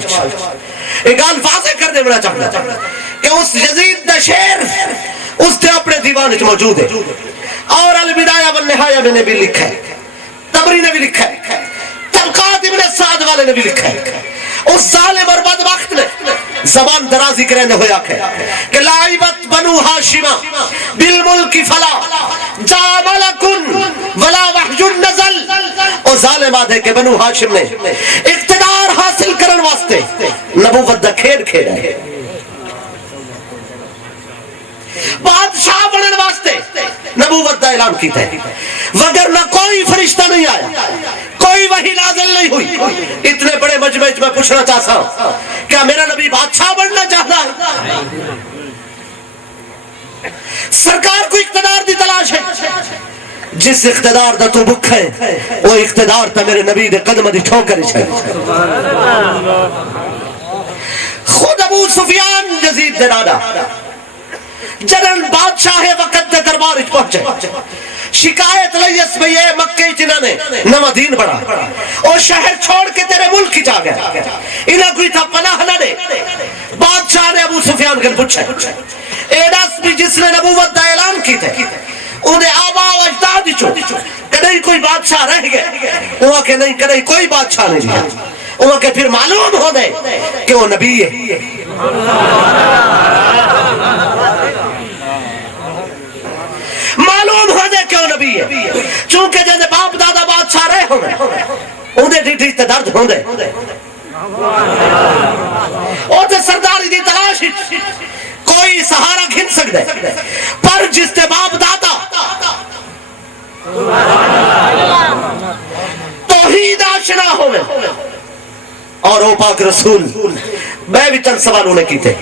ایک گال واضح کر دے بنا چاہتا کہ اس یزید دا شعر اس دے اپنے دیوان موجود ہے، اور البدایہ والنہایہ میں نے بھی لکھا ہے، طبری نے بھی لکھا ہے، طبقات ابن سعد والے نے بھی لکھا ہے۔ اس ظالم اور بدبخت نے زبان درازی کرنے ہویا کہ لائبت بنو ہاشمہ بالملک فلا جا ملکن ولا وحی نزل، او ظالم آدھے کہ بنو ہاشم نے اقتدار حاصل کرن واسطے نبوت دا کھیڑ کھیڑا ہے، بادشاہ بنن واسطے نبوت دا اعلان کیتا ہے، وگرنہ کوئی فرشتہ نہیں آیا، کوئی وحی نازل نہیں ہوئی۔ اتنے بڑے مجمع میں پوچھنا چاہتا ہوں کیا میرا نبی بادشاہ بننا چاہتا ہے؟ سرکار کو اقتدار دی تلاش ہے، جس اقتدار دا تو بکھ ہے وہ اقتدار تا میرے نبی دے قدم دی ٹھوکر ہے۔ خود ابو سفیان یزید دے دادا جنن بادشاہ وقت دے دربار اچ پہنچے، شکایت لیس بھئی اے مکہ چنہ نے نو دین بڑھا، اور شہر چھوڑ کے تیرے ملک جا گیا، انہاں کوئی تھا پناہ نہ دے۔ بادشاہ نے ابو سفیان کن پوچھا اے دس بھی جس نے نبوت دا اعلان کی تھے انہیں آبا و اجداد چو کدھئی کوئی بادشاہ رہ گئے؟ وہاں کہ نہیں، کدھئی کوئی بادشاہ نہیں رہا۔ وہاں کہ پھر معلوم ہو دے کہ وہ نبی ہے۔ معلوم ہو دے کہ وہ نبی ہے، چونکہ جیسے باپ دادا بادشاہ رہے ہوں گے انہیں ڈیٹھی تے درد ہوں دے، اور تے سرداری دی تلاش کوئی سہارا گھن سکتے، پر جس تے باپ دادا توحید آشنا ہوئے اور او پاک رسول میں بھی چند سوالوں نے کی تھے،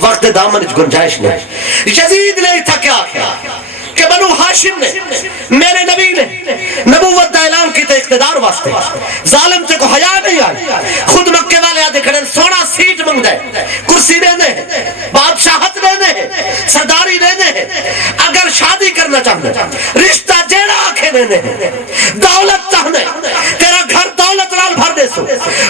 وقت دامن گنجائش نہیں۔ یزید نے تھا کیا کہ بنو ہاشم نے میرے نبی نے نبوت دا اعلان کی تھے اقتدار واسطے، ظالم تے کو حیا نہیں آئی، خود مکے والے آدھے کھڑے سونا سیٹ منگ دے، کرسی دینے ہیں، بادشاہت دینے ہیں، سرداری دینے ہیں، اگر شادی کرنا چاہنے رشتہ جیڑا آنکھیں دینے ہیں، دولت چاہنے تیرا گھر دولت نال بھر دے سو،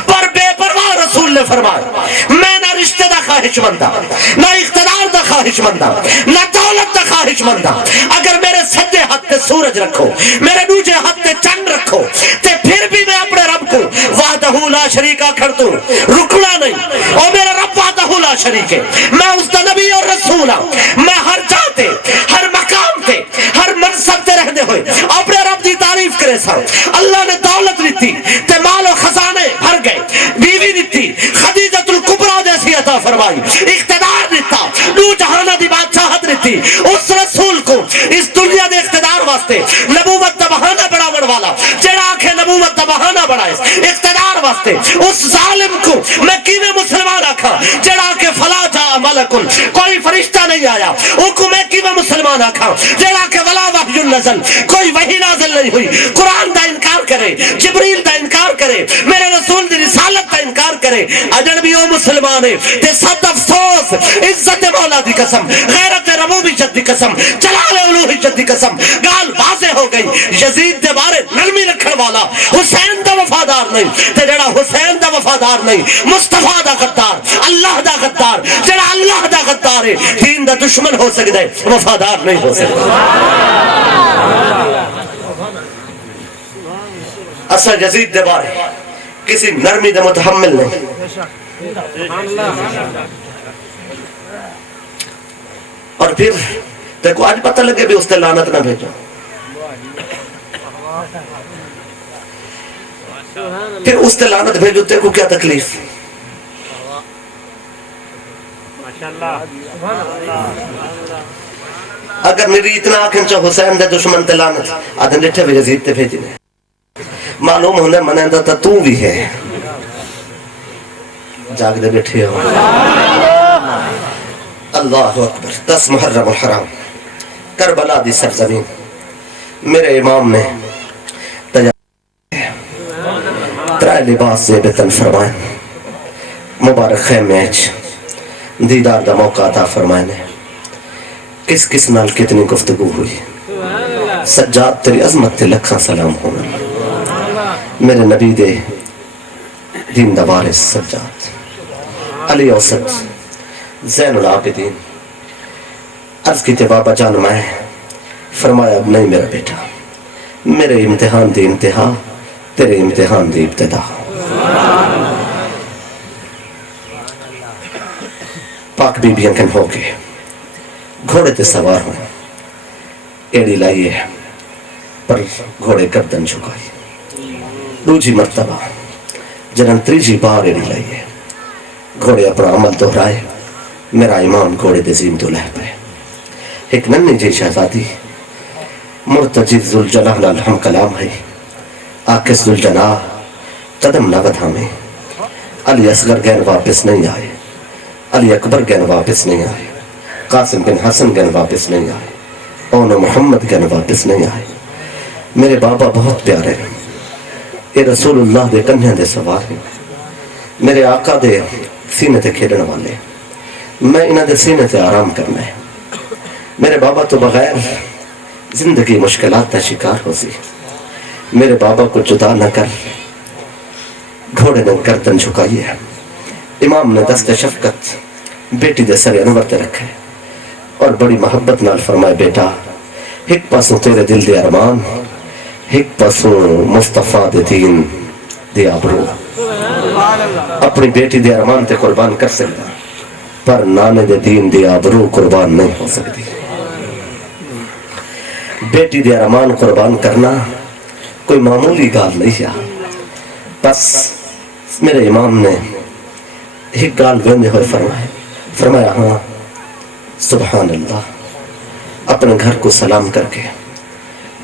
پر بے پرواہ رسول نے فرمایا میں نہ رشتہ دا خواہش مندہ، نہ اقتدار دا خواہش مندہ، نہ دولت دا خواہش مندہ، اگر میرے سجے ہاتھ تے سورج رکھو، میرے دوجے ہاتھ تے چند رکھو، تے پھر بھی میں اپنے رب کو وحدہ لا شریک کر دوں، رکنا نہیں، اور میرا رب وحدہ لا شریک ہے، میں اس دا نبی اور رسول ہوں، میں ہر جاتے ہر مقام تے ہر منصب تے رہنے ہوئے اپنے رب دی تعریف کرے سا۔ اللہ نے دولت دیتی تے مال و خزانے بھر گئے، بیوی دیتی خدیجۃ الکبریٰ جیسی عطا فرمائی، اقتدار دیتا، دو جہانہ دی بادشاہت دیتی، اس رسول کو اس دنیا دے اقتدار واسطے نبوت دا بہانہ بڑھاون والا جڑا آنکھیں نبوت دا بہانہ بڑھائے اقتدار واسطے، اس ظالم کو میں کیویں مسلمان آکھا جڑا کہ فلا جا ملکن کوئی فرشتہ نہیں آیا حکم ہے کیویں مسلمان آکھا جڑا کہ ولا وحی نزل کوئی وحی نازل نہیں ہوئی قرآن دا انکار کرے جبریل دا انکار کرے میرے رسول دی رسالت دا انکار کرے اجڑ بھی وہ مسلمان ہے تے صد افسوس عزت مولا دی قسم غیرت ربوبیت دی قسم جلال الوہیت دی قسم گال واضح ہو گئی یزید دے بارے نرمی رکھن والا حسین دا وفادار نہیں تے جڑا حسین دا وفادار نہیں مصطفیٰ دا غدار اللہ دا غدار جڑا اللہ دا غدار ہے دین دا دشمن ہو سکتا ہے وفادار نہیں ہو سکتا اصل یزید دے بارے کسی نرمی دے متحمل نہیں اور پھر دیکھو آج پتہ لگے بھی اس تے لعنت نہ بھیجو پھر اس تے لعنت بھیجو تے کو کیا تکلیف اگر میری اتنا آنکھیں چاہ حسین دے دشمن تے لعنت آدھن ڈٹھے بھی یزید تے بھیجی نے معلوم ہونے منندہ تا تو بھی ہے جاگ دے بیٹھے ہو اللہ اکبر 10 محرم الحرام کربلا دی سرزمین میرے امام نے ترائے لباس سے بتن فرمائیں مبارک خیمے دیدار دا موقع عطا فرمائیں کس کس نال کتنی گفتگو ہوئی سجاد تیری عظمت تے لکھاں سلام ہونا میرے نبی دے دین دا وارث سجاد علی اوسط زین العابدین عرض کی تے بابا جان میں فرمایا اب نہیں میرا بیٹا میرے امتحان دی انتہا تیرے امتحان دی ابتدا پاک بی بیاں کن ہو کے گھوڑے تے سوار ہوئے ایڑی لائیے پر گھوڑے گردن جھکائی دوجی مرتبہ جنن تریجی بار ایڑی لائیے گھوڑے اپنا عمل دہرائے میرا امام گھوڑے دے زیم تو لہ پہ ایک ننی جی شہزادی مرتجد ذوالجلال الحم کلام ہے آکس ذوالجناح قدم نہ بدھامے علی اصغر گین واپس نہیں آئے علی اکبر گین واپس نہیں آئے قاسم بن حسن گین واپس نہیں آئے اون محمد گین واپس نہیں آئے میرے بابا بہت پیارے یہ رسول اللہ دے کنھیں دے سوار ہیں میرے آقا دے سینے تے کھیلن والے میں انہاں دے سینے تے آرام کرنا ہے میرے بابا تو بغیر زندگی مشکلات دا شکار ہو سی میرے بابا کو جدا نہ کر گھوڑے نے گردن جھکائی ہے امام نے دست شفقت بیٹی دے سر انور تے رکھا ہے اور بڑی محبت نال فرمائے بیٹا ایک پاسوں تیرے دل دے ارمان ایک پاسوں مصطفیٰ دے دین دے آبرو اپنی بیٹی دے ارمان تے قربان کر سکتا پر نانے دے دین دے آبرو قربان نہیں ہو سکتی بیٹی دے ارمان قربان کرنا کوئی معمولی گال نہیں ہے بس میرے امام نے ایک گال گندے ہوئے فرمایا ہاں سبحان اللہ اپنے گھر کو سلام کر کے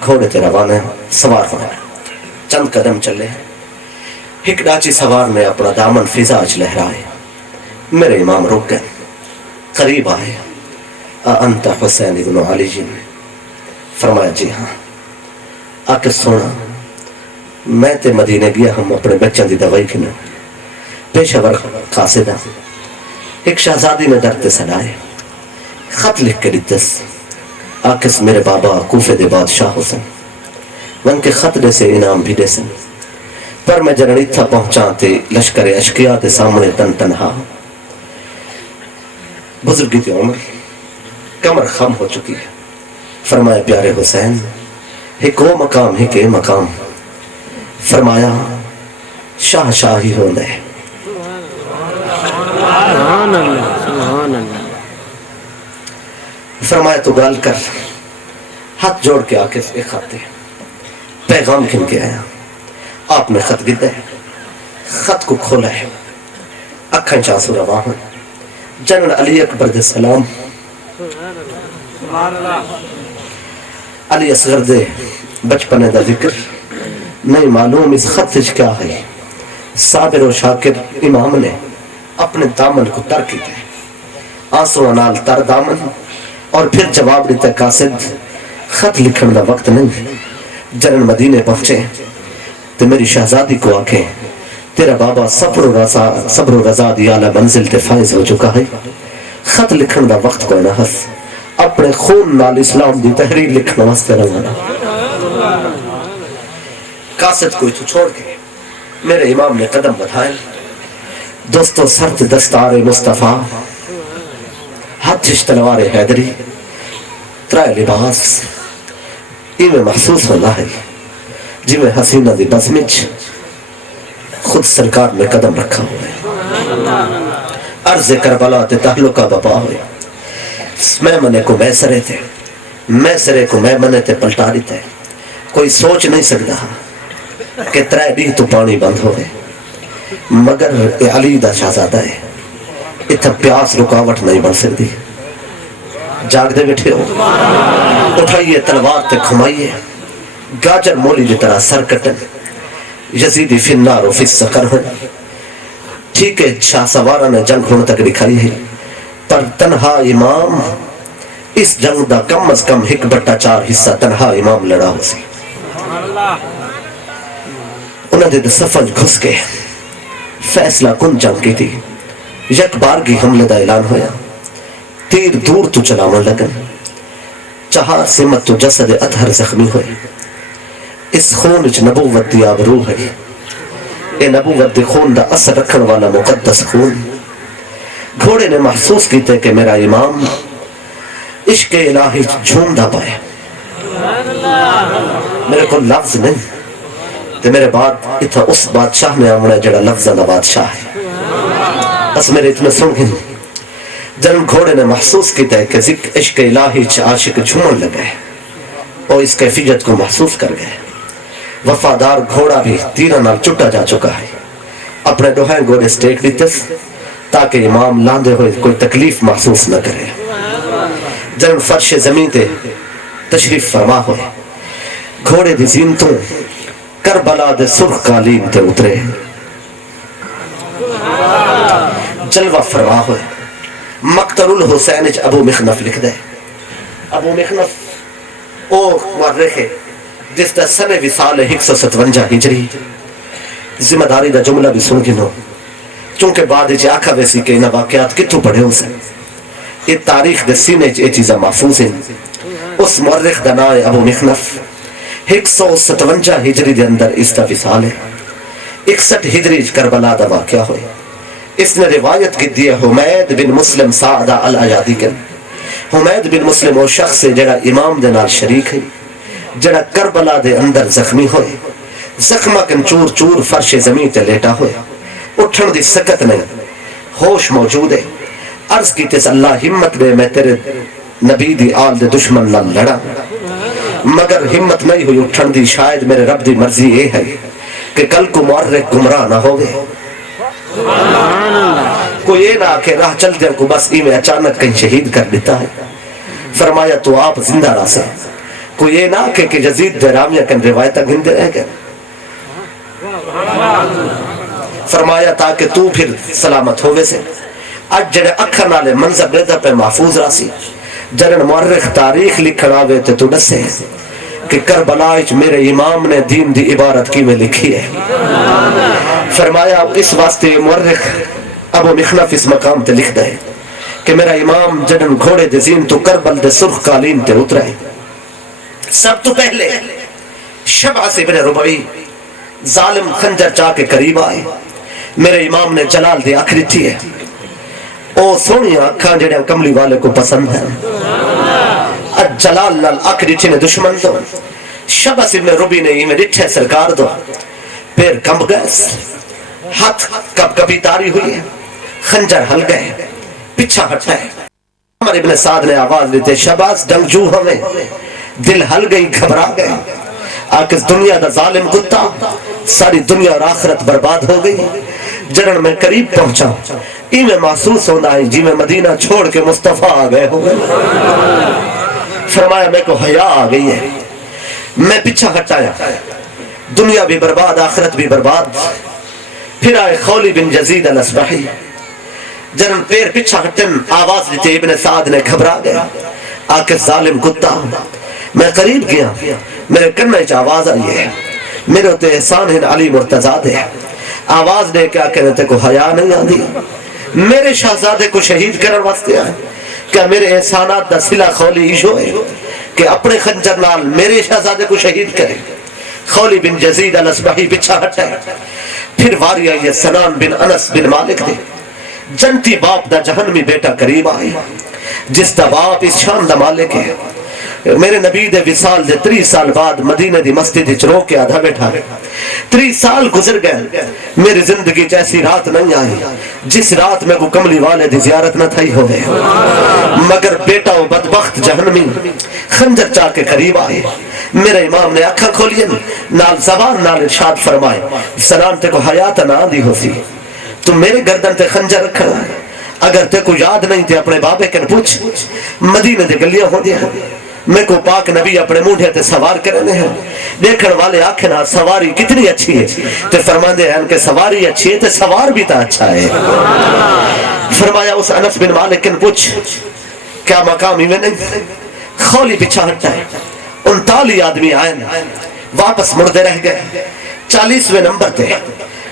گھوڑے تے روانہ سوار ہوئے چند قدم چلے ایک ڈاچی سوار نے اپنا دامن فضاج لہرائے میرے امام رک گئے قریب آئے انت حسین ابن علی جی نے فرمایا جی ہاں آکے سونا میں تے مدینے گیا ہم اپنے بچوں دی دوائی کھنا پیشہ ور قاصدہ ایک شہزادی نے درتے سنائے خط لکھ کے دیتس آکس میرے بابا کوفے دے بادشاہ ہو سن ون کے خط دے سے انعام بھی دے سن پر میں جنن اتھا پہنچاتے لشکر اشکیا دے سامنے تن تنہا بزرگی تے عمر کمر خم ہو چکی ہے فرمایا پیارے حسین ایک وہ مقام ہے کہ مقام فرمایا شاہ شاہی ہو لے سبحان اللہ سبحان اللہ فرمایا تو گال کر ہاتھ جوڑ کے آکے ایک خط دے پیغام کن کے آیا آپ نے خط گدے خط کو کھولا ہے اکھن چانسو رواں جنرل علی اکبر دے سلام علی اصغر دے بچپنے دا ذکر نہیں معلوم اس خط کیا ہے صابر و شاکر امام نے اپنے دامن کو تر کیتے آنسو نال تر دامن اور پھر جواب دیتا قاصد خط لکھن دا وقت نہیں جنن مدینے پہنچے تو میری شہزادی کو آکھیں تیرا بابا صبر و رضا دی اعلی منزل تے فائز ہو چکا ہے خط لکھن دا وقت کوئی نہ ہس اپنے خون نال اسلام دی تحریر لکھنا واسطے روانہ قاصد کو تو چھوڑ کے میرے امام نے قدم بڑھائے دوستو سرد دستار مصطفیٰ ہاتھ تلوار حیدری ترائے لباس میں محسوس ہونا ہے جی میں حسینہ دی بزمچ خود سرکار نے قدم رکھا ہوئے عرض کربلا تے تحلقہ بپا ہوئے میں منے کو میں سرے تھے میں سرے کو میں منے تے پلٹاری تھے کوئی سوچ نہیں سکتا کہ ترائے بھی تو پانی بند ہوئے مگر علی دا شہزادہ ہے اتھا پیاس رکاوٹ نہیں بن سکتی جاگ دے بیٹھے ہو اٹھائیے تلوار تے کھمائیے گاجر مولی دی طرح سر کٹن یزیدی فی النار و فی السقر ہو ٹھیک ہے شاہ سوارہ نے جنگ ہونے تک دکھائی ہے پر تنہا امام اس جنگ دا کم از کم 1/4 حصہ تنہا امام لڑا ہو سی انہوں نے صفن گھس کے فیصلہ کن جنگ کی تھی یک بارگی حملے دا اعلان ہویا تیر دور تو چلاون لگن چہار سمت تو جسد اطہر زخمی ہوئے اس خون اچ نبوت دی آبرو ہے اے نبوت دی خون دا اثر رکھن والا مقدس خون گھوڑے نے محسوس کیتے کہ میرا امام عشق الہی جھوم دا پائے میرے کو لفظ نہیں تے میرے بعد اتھا اس بادشاہ نے آمنا جڑا لفظ دا بادشاہ ہے بس میرے اتنے سن گئے جن گھوڑے نے محسوس کیتا ہے کہ عشق الہی عاشق جھومن لگے اور اس کیفیت کو محسوس کر گئے وفادار گھوڑا بھی تیرہ نال چٹا جا چکا ہے اپنے دوہائیں گھوڑے سٹیک دیتس تاکہ امام لاندے ہوئے کوئی تکلیف محسوس نہ کرے جن فرش زمین تے تشریف فرما ہوئے گھوڑے دی زینتوں کربلا دے سرخ قالین تے اترے جلوہ فرما ہوئے مقتل الحسین ابو مخنف لکھ دے ابو مخنف او مورخ ہے جس دا سن وصال 157 ہجری ذمہ داری دا جملہ بھی سن گنو چونکہ بعد جی آکھا ویسی کہ انہا واقعات کتھو پڑھے ہو سے یہ تاریخ دے سینے یہ چیزہ محفوظ ہیں اس مورخ دا نائے ابو مخنف 157 ہجری دے اندر اس دا وصال ہے 61 ہجری کربلا دا واقعہ ہوئے اس نے روایت کی دی حمید بن مسلم سعدہ الایادی کن حمید بن مسلم وہ شخص ہے جڑا امام دے نال شریک ہے جڑا کربلا دے اندر زخمی ہوئے زخمہ کن چور چور فرش زمین تے لیٹا ہوئے اٹھن دی سکت نہیں ہوش موجود ہے عرض کی تیس اللہ ہمت دے میں تیرے نبی دی آل دے دشمن نہ لڑا مگر ہمت نہیں ہوئی اٹھن دی شاید میرے رب دی مرضی یہ ہے کہ کل کو مورخ گمراہ نہ ہوگے کوئی یہ نہ کہ راہ چل دیں کو بس میں اچانک کہیں شہید کر دیتا ہے فرمایا تو آپ زندہ رہ سے کوئی یہ نہ کہ یزید دے رامیہ کن روایتہ گھندے رہ گئے فرمایا تاکہ تو پھر سلامت ہوئے سے اج جڑے اکھر نالے منظر بیدہ پہ محفوظ راسی جنن مورخ تاریخ لکھنا ہوئے تو دسے کہ کربلا اچ میرے امام نے دین دی عبارت کی میں لکھی ہے فرمایا اس واسطے مورخ ابو مخنف اس مقام تے لکھ دے کہ میرا امام جنن گھوڑے دے زین تو کربل دے سرخ قالین تے اترائے سب تو پہلے شبع سے ابن ربعی ظالم خنجر چاہ کے قریب آئے میرے امام نے جلال دی آخری تھی ہے او سونی آنکھاں جڑے کملی والے کو پسند ہیں جلال لال آخری تھی نے دشمن دو شبع سے ابن ربعی نے میں رٹھے سرکار دو پیر کمب گئے ہاتھ کب کبھی تاری ہوئی ہے خنجر ہل گئے پچھا ہٹ گئے عمر ابن سعد نے آواز دیتے شباز ڈنگجو ہمیں دل ہل گئی گھبرا گئے آکس دنیا دا ظالم کتا ساری دنیا اور آخرت برباد ہو گئی جنن میں قریب پہنچا میں محسوس ہونا ہے جی میں مدینہ چھوڑ کے مصطفیٰ آ گئے ہو فرمایا میں کو حیا آ گئی ہے میں پیچھا ہٹایا دنیا بھی برباد آخرت بھی برباد پھر آئے خولی بن یزید الاسبحی جنن پیر پچھا ہٹن آواز دیتے ابن سعد نے گھبرا گیا آکے ظالم کتا میں قریب گیا میرے کننے چا آواز آئی ہے میرے ہوتے احسان ہیں علی مرتضی دے آواز نے کیا کہنے تے کو حیا نہیں آندی میرے شہزادے کو شہید کرن واسطے آئے کیا میرے احسانات دا صلہ خولی ایشو ہے کہ اپنے خنجر نال میرے شہزادے کو شہید کرے خولی بن جزید الاسبحی بچھا ہٹا ہے پھر واری آئی ہے سنان بن انس بن مالک دے جنتی باپ دا جہنمی بیٹا قریب آئے جس دا باپ اس شان دا مالک ہے میرے نبی دے وصال دے 30 سال بعد مدینہ دی مسجد وچ رو کے آدھا بیٹھا 30 سال گزر گئے میری زندگی ایسی رات نہیں آئی جس رات میں کو کملی والے دی زیارت نہ تھئی ہوئے مگر بیٹا و بدبخت جہنمی خنجر چاہ کے قریب آئے میرے امام نے اکھا کھولien نال زبان نال ارشاد فرمائے سلام تے کو حیات نہ دی ہو سی تو میرے گردن تے خنجر رکھنا ہے اگر تے کو یاد نہیں تے اپنے بابے کن پوچھ مدینہ دے گلیاں ہو دیا میں کو پاک نبی اپنے مونڈے تے سوار کرنے ہیں دیکھن والے آنکھیں نا سواری کتنی اچھی ہے تے فرماندے ہیں کہ سواری اچھی ہے تے سوار بھی تا اچھا ہے فرمایا اس انس بن مالک کن پوچھ کیا مقام ہی میں نہیں خولی پچھا ہٹا ہے 39 آدمی آئے واپس مردے رہ گئے 40ویں نمبر تے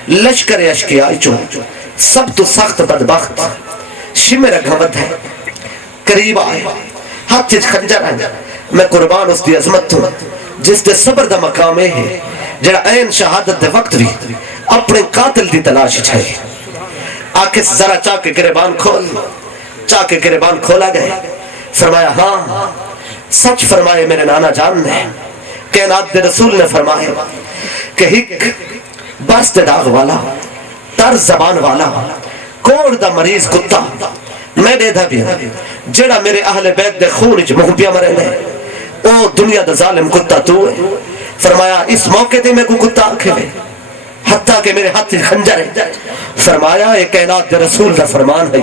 لشکر اشکی آئی چون سب تو سخت بدبخت شمر گھمت ہے قریب آئے ہاتھ چیز خنجر آئے میں قربان اس دی عظمت ہوں جس دے صبر دا مقام ہے جڑا این شہادت دے وقت بھی اپنے قاتل دی تلاش چھائے آکے ذرا چاہ کے گریبان کھولا گئے فرمایا ہاں سچ فرمائے میرے نانا جان نے کائنات دے رسول نے فرمائے کہ ہک برس دے داغ والا تر زبان والا کوڑ دا مریض کتا میں دے دا بھی جڑا میرے اہل بیت دے خون اچ محبیہ مرے لے او دنیا دا ظالم کتا تو ہے فرمایا اس موقع دے میں کو کتا آکھے لے حتیٰ کہ میرے ہاتھ خنجر ہے فرمایا ایک کائنات دے رسول دا فرمان ہے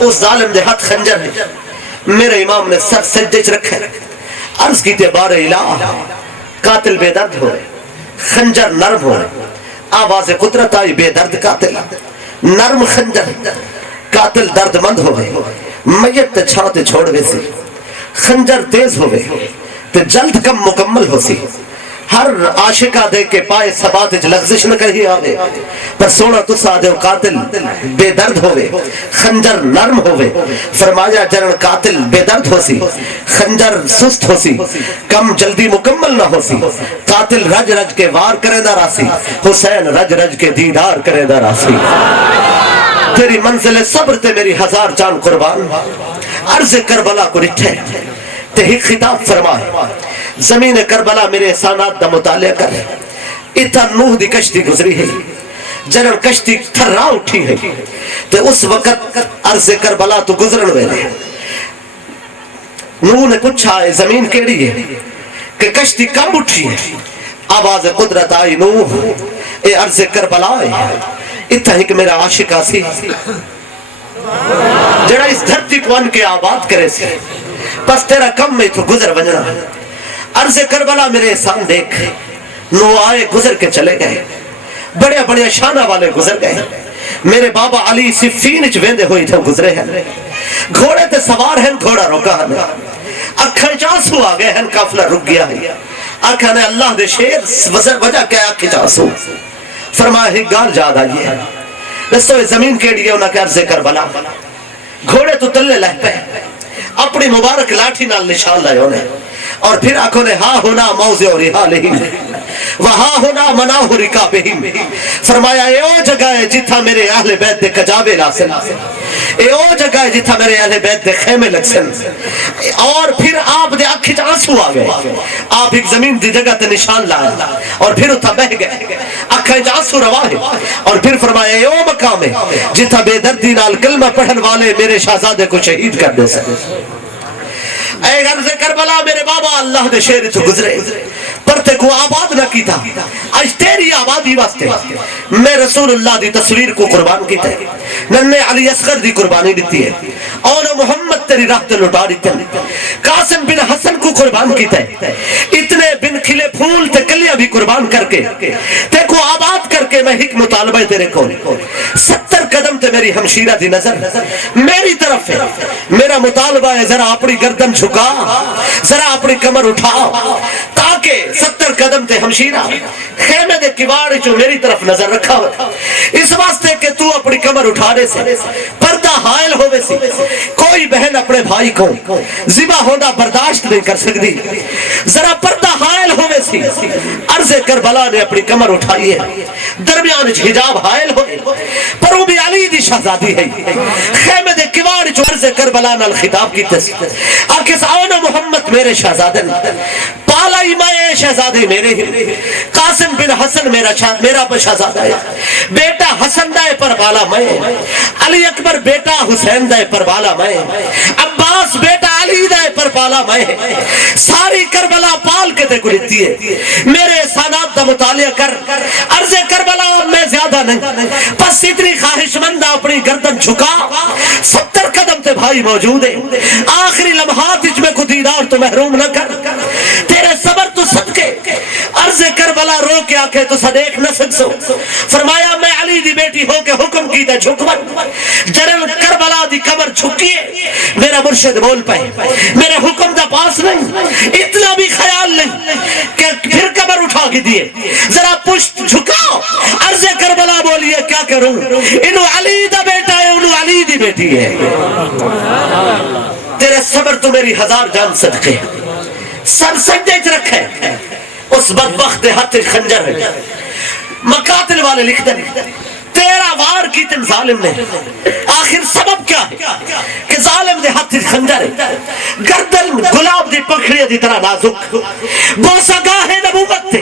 اس ظالم دے ہاتھ خنجر ہے میرے امام نے سر سجدے چ رکھے عرض کی تے بار الہ قاتل بے درد ہو خنجر نرم ہو آواز قدرت آئی بے درد قاتل نرم خنجر قاتل درد مند ہوئے میت تے چھاتے چھوڑ گئے سی خنجر تیز ہوئے تے جلد کم مکمل ہو سی ہر عاشقہ دے کے پائے سبات اچ لغزش نہ کہیں آوے پر سونا تو سا دے قاتل بے درد ہوئے خنجر نرم ہوئے فرمایا جرن قاتل بے درد ہو سی خنجر سست ہو سی کم جلدی مکمل نہ ہو سی قاتل رج رج کے وار کرے دا راسی حسین رج رج کے دیدار کرے دا راسی تیری منزل صبر تے میری 1000 جان قربان عرض کربلا کو رٹھے تے ہی خطاب فرمائے زمین کربلا میرے احسانات دا مطالعہ کر اتنا نوح دی کشتی گزری ہے جنرل کشتی تھرا اٹھی ہے تے اس وقت عرض کربلا تو گزرن ویلے نوح نے پوچھا ہے زمین کیڑی ہے کہ کشتی کب اٹھی ہے آواز قدرت آئی نوح اے عرض کربلا ہے اتنا ہی کہ میرا عاشق آسی جڑا اس دھرتی کو ان کے آباد کرے سے پس تیرا کم میں تو گزر ونجنا عرض کربلا میرے احسان دیکھ نو آئے گزر کے چلے گئے بڑے بڑے شانہ والے گزر گئے میرے بابا علی صفین اچ ویندے ہوئی تھے گزرے ہیں گھوڑے تے سوار ہیں گھوڑا روکا ہمیں اکھن چاسو آگئے ہیں قافلہ رک گیا ہے اکھن اللہ دے شیر وجہ کیا اکھی چاسو فرمایا ہی گال جاد آئیے رسو زمین کیڑی ہے انہاں کے عرض کربلا گھوڑے تو تلے لہ پہ اپنی مبارک لاٹھی نال نشان لائے انہیں اور پھر آنکھوں نے ہاں ہونا موضع اور رحالہم وہاں ہونا مناہ رکابہم فرمایا اے او جگہ ہے جتھا میرے اہل بیت دے کجاوے لاسن اے او جگہ ہے جتھا میرے اہل بیت دے خیمے لگسن اور پھر آپ دے آنکھ آنسو آ گئے آپ ایک زمین دی جگہ تے نشان لائے اور پھر اتھا بہ گئے آنکھیں آنسو روا ہے اور پھر فرمایا اے او مقام ہے جتھا بے دردی نال کلمہ پڑھن والے میرے شہزادے کو شہید کر دے سکے اے عرض کربلا میرے بابا اللہ دے شہر تو گزرے پر تے کو آباد نہ کیتا آج تیری آبادی واسطے میں رسول اللہ دی تصویر کو قربان کیتا ہے ننے علی اصغر دی قربانی دیتی ہے اور محمد تیری راہ تے لٹا دیتے ہیں قاسم بن حسن کو قربان کیتا ہے اتنے بن کھلے پھول تے کلیاں بھی قربان کر کے تے کو آباد کر کے میں ایک مطالبہ تیرے کو 70 قدم تے میری ہمشیرہ دی نظر میری طرف ہے میرا مطالبہ ہے ذرا اپنی گردن جھکا ذرا اپنی کمر اٹھا تاکہ 70 قدم تے ہمشیرہ خیمے دے کیواڑ جو میری طرف نظر رکھا ہوا اس واسطے کہ تو اپنی کمر اٹھانے سے پردہ حائل ہوئے سی کوئی بہن اپنے بھائی کو ذبح ہونا برداشت نہیں کر سکتی ذرا پردہ حائل ہوئے سی عرض کربلا نے اپنی کمر اٹھائی ہے درمیان حجاب حائل ہوئے پر وہ بھی علی دی شہزادی ہے خیمے دے کیواڑ جو عرض کربلا نال خطاب کی تس آکس آنا محمد میرے شہزادے پالا میں شہزادے میرے ہی قاسم بن حسن میرا شہزادہ ہے بیٹا حسن دائے پر بالا میں علی اکبر بیٹا حسین دائے پر بالا میں عباس بیٹا علی دائے پر بالا میں ساری کربلا پال کے تے گلتی ہے میرے احسانات دا مطالعہ کر عرض کربلا میں زیادہ نہیں بس اتنی خواہش مند اپنی گردن جھکا 70 قدم تے بھائی موجود ہے آخری لمحات اچ میں کو دیدار تو محروم نہ کر تیرے صبر تو صدقے عرض کربلا رو کے آکے تو صدیق نہ سکسو فرمایا میں علی دی بیٹی ہو کے حکم کی تے جھکمت جرن کربلا دی کمر جھکیے میرا مرشد بول پائے میرے حکم دا پاس نہیں اتنا بھی خیال نہیں کہ پھر کمر اٹھا کے دیے ذرا پشت جھکاؤ عرض کربلا بولیے کیا کروں انہوں علی دا بیٹا ہے انہوں علی دی بیٹی ہے تیرے صبر تو میری 1000 جان صدقے سر سجدے چ رکھے اس بدبخت دے ہاتھ خنجر ہے مقاتل والے لکھ دیں 13 وار کی تن ظالم نے آخر سبب کیا ہے کہ ظالم دے ہاتھ خنجر ہے گردن گلاب دی پکھڑی دی طرح نازک بوسا گاہ نبوت تے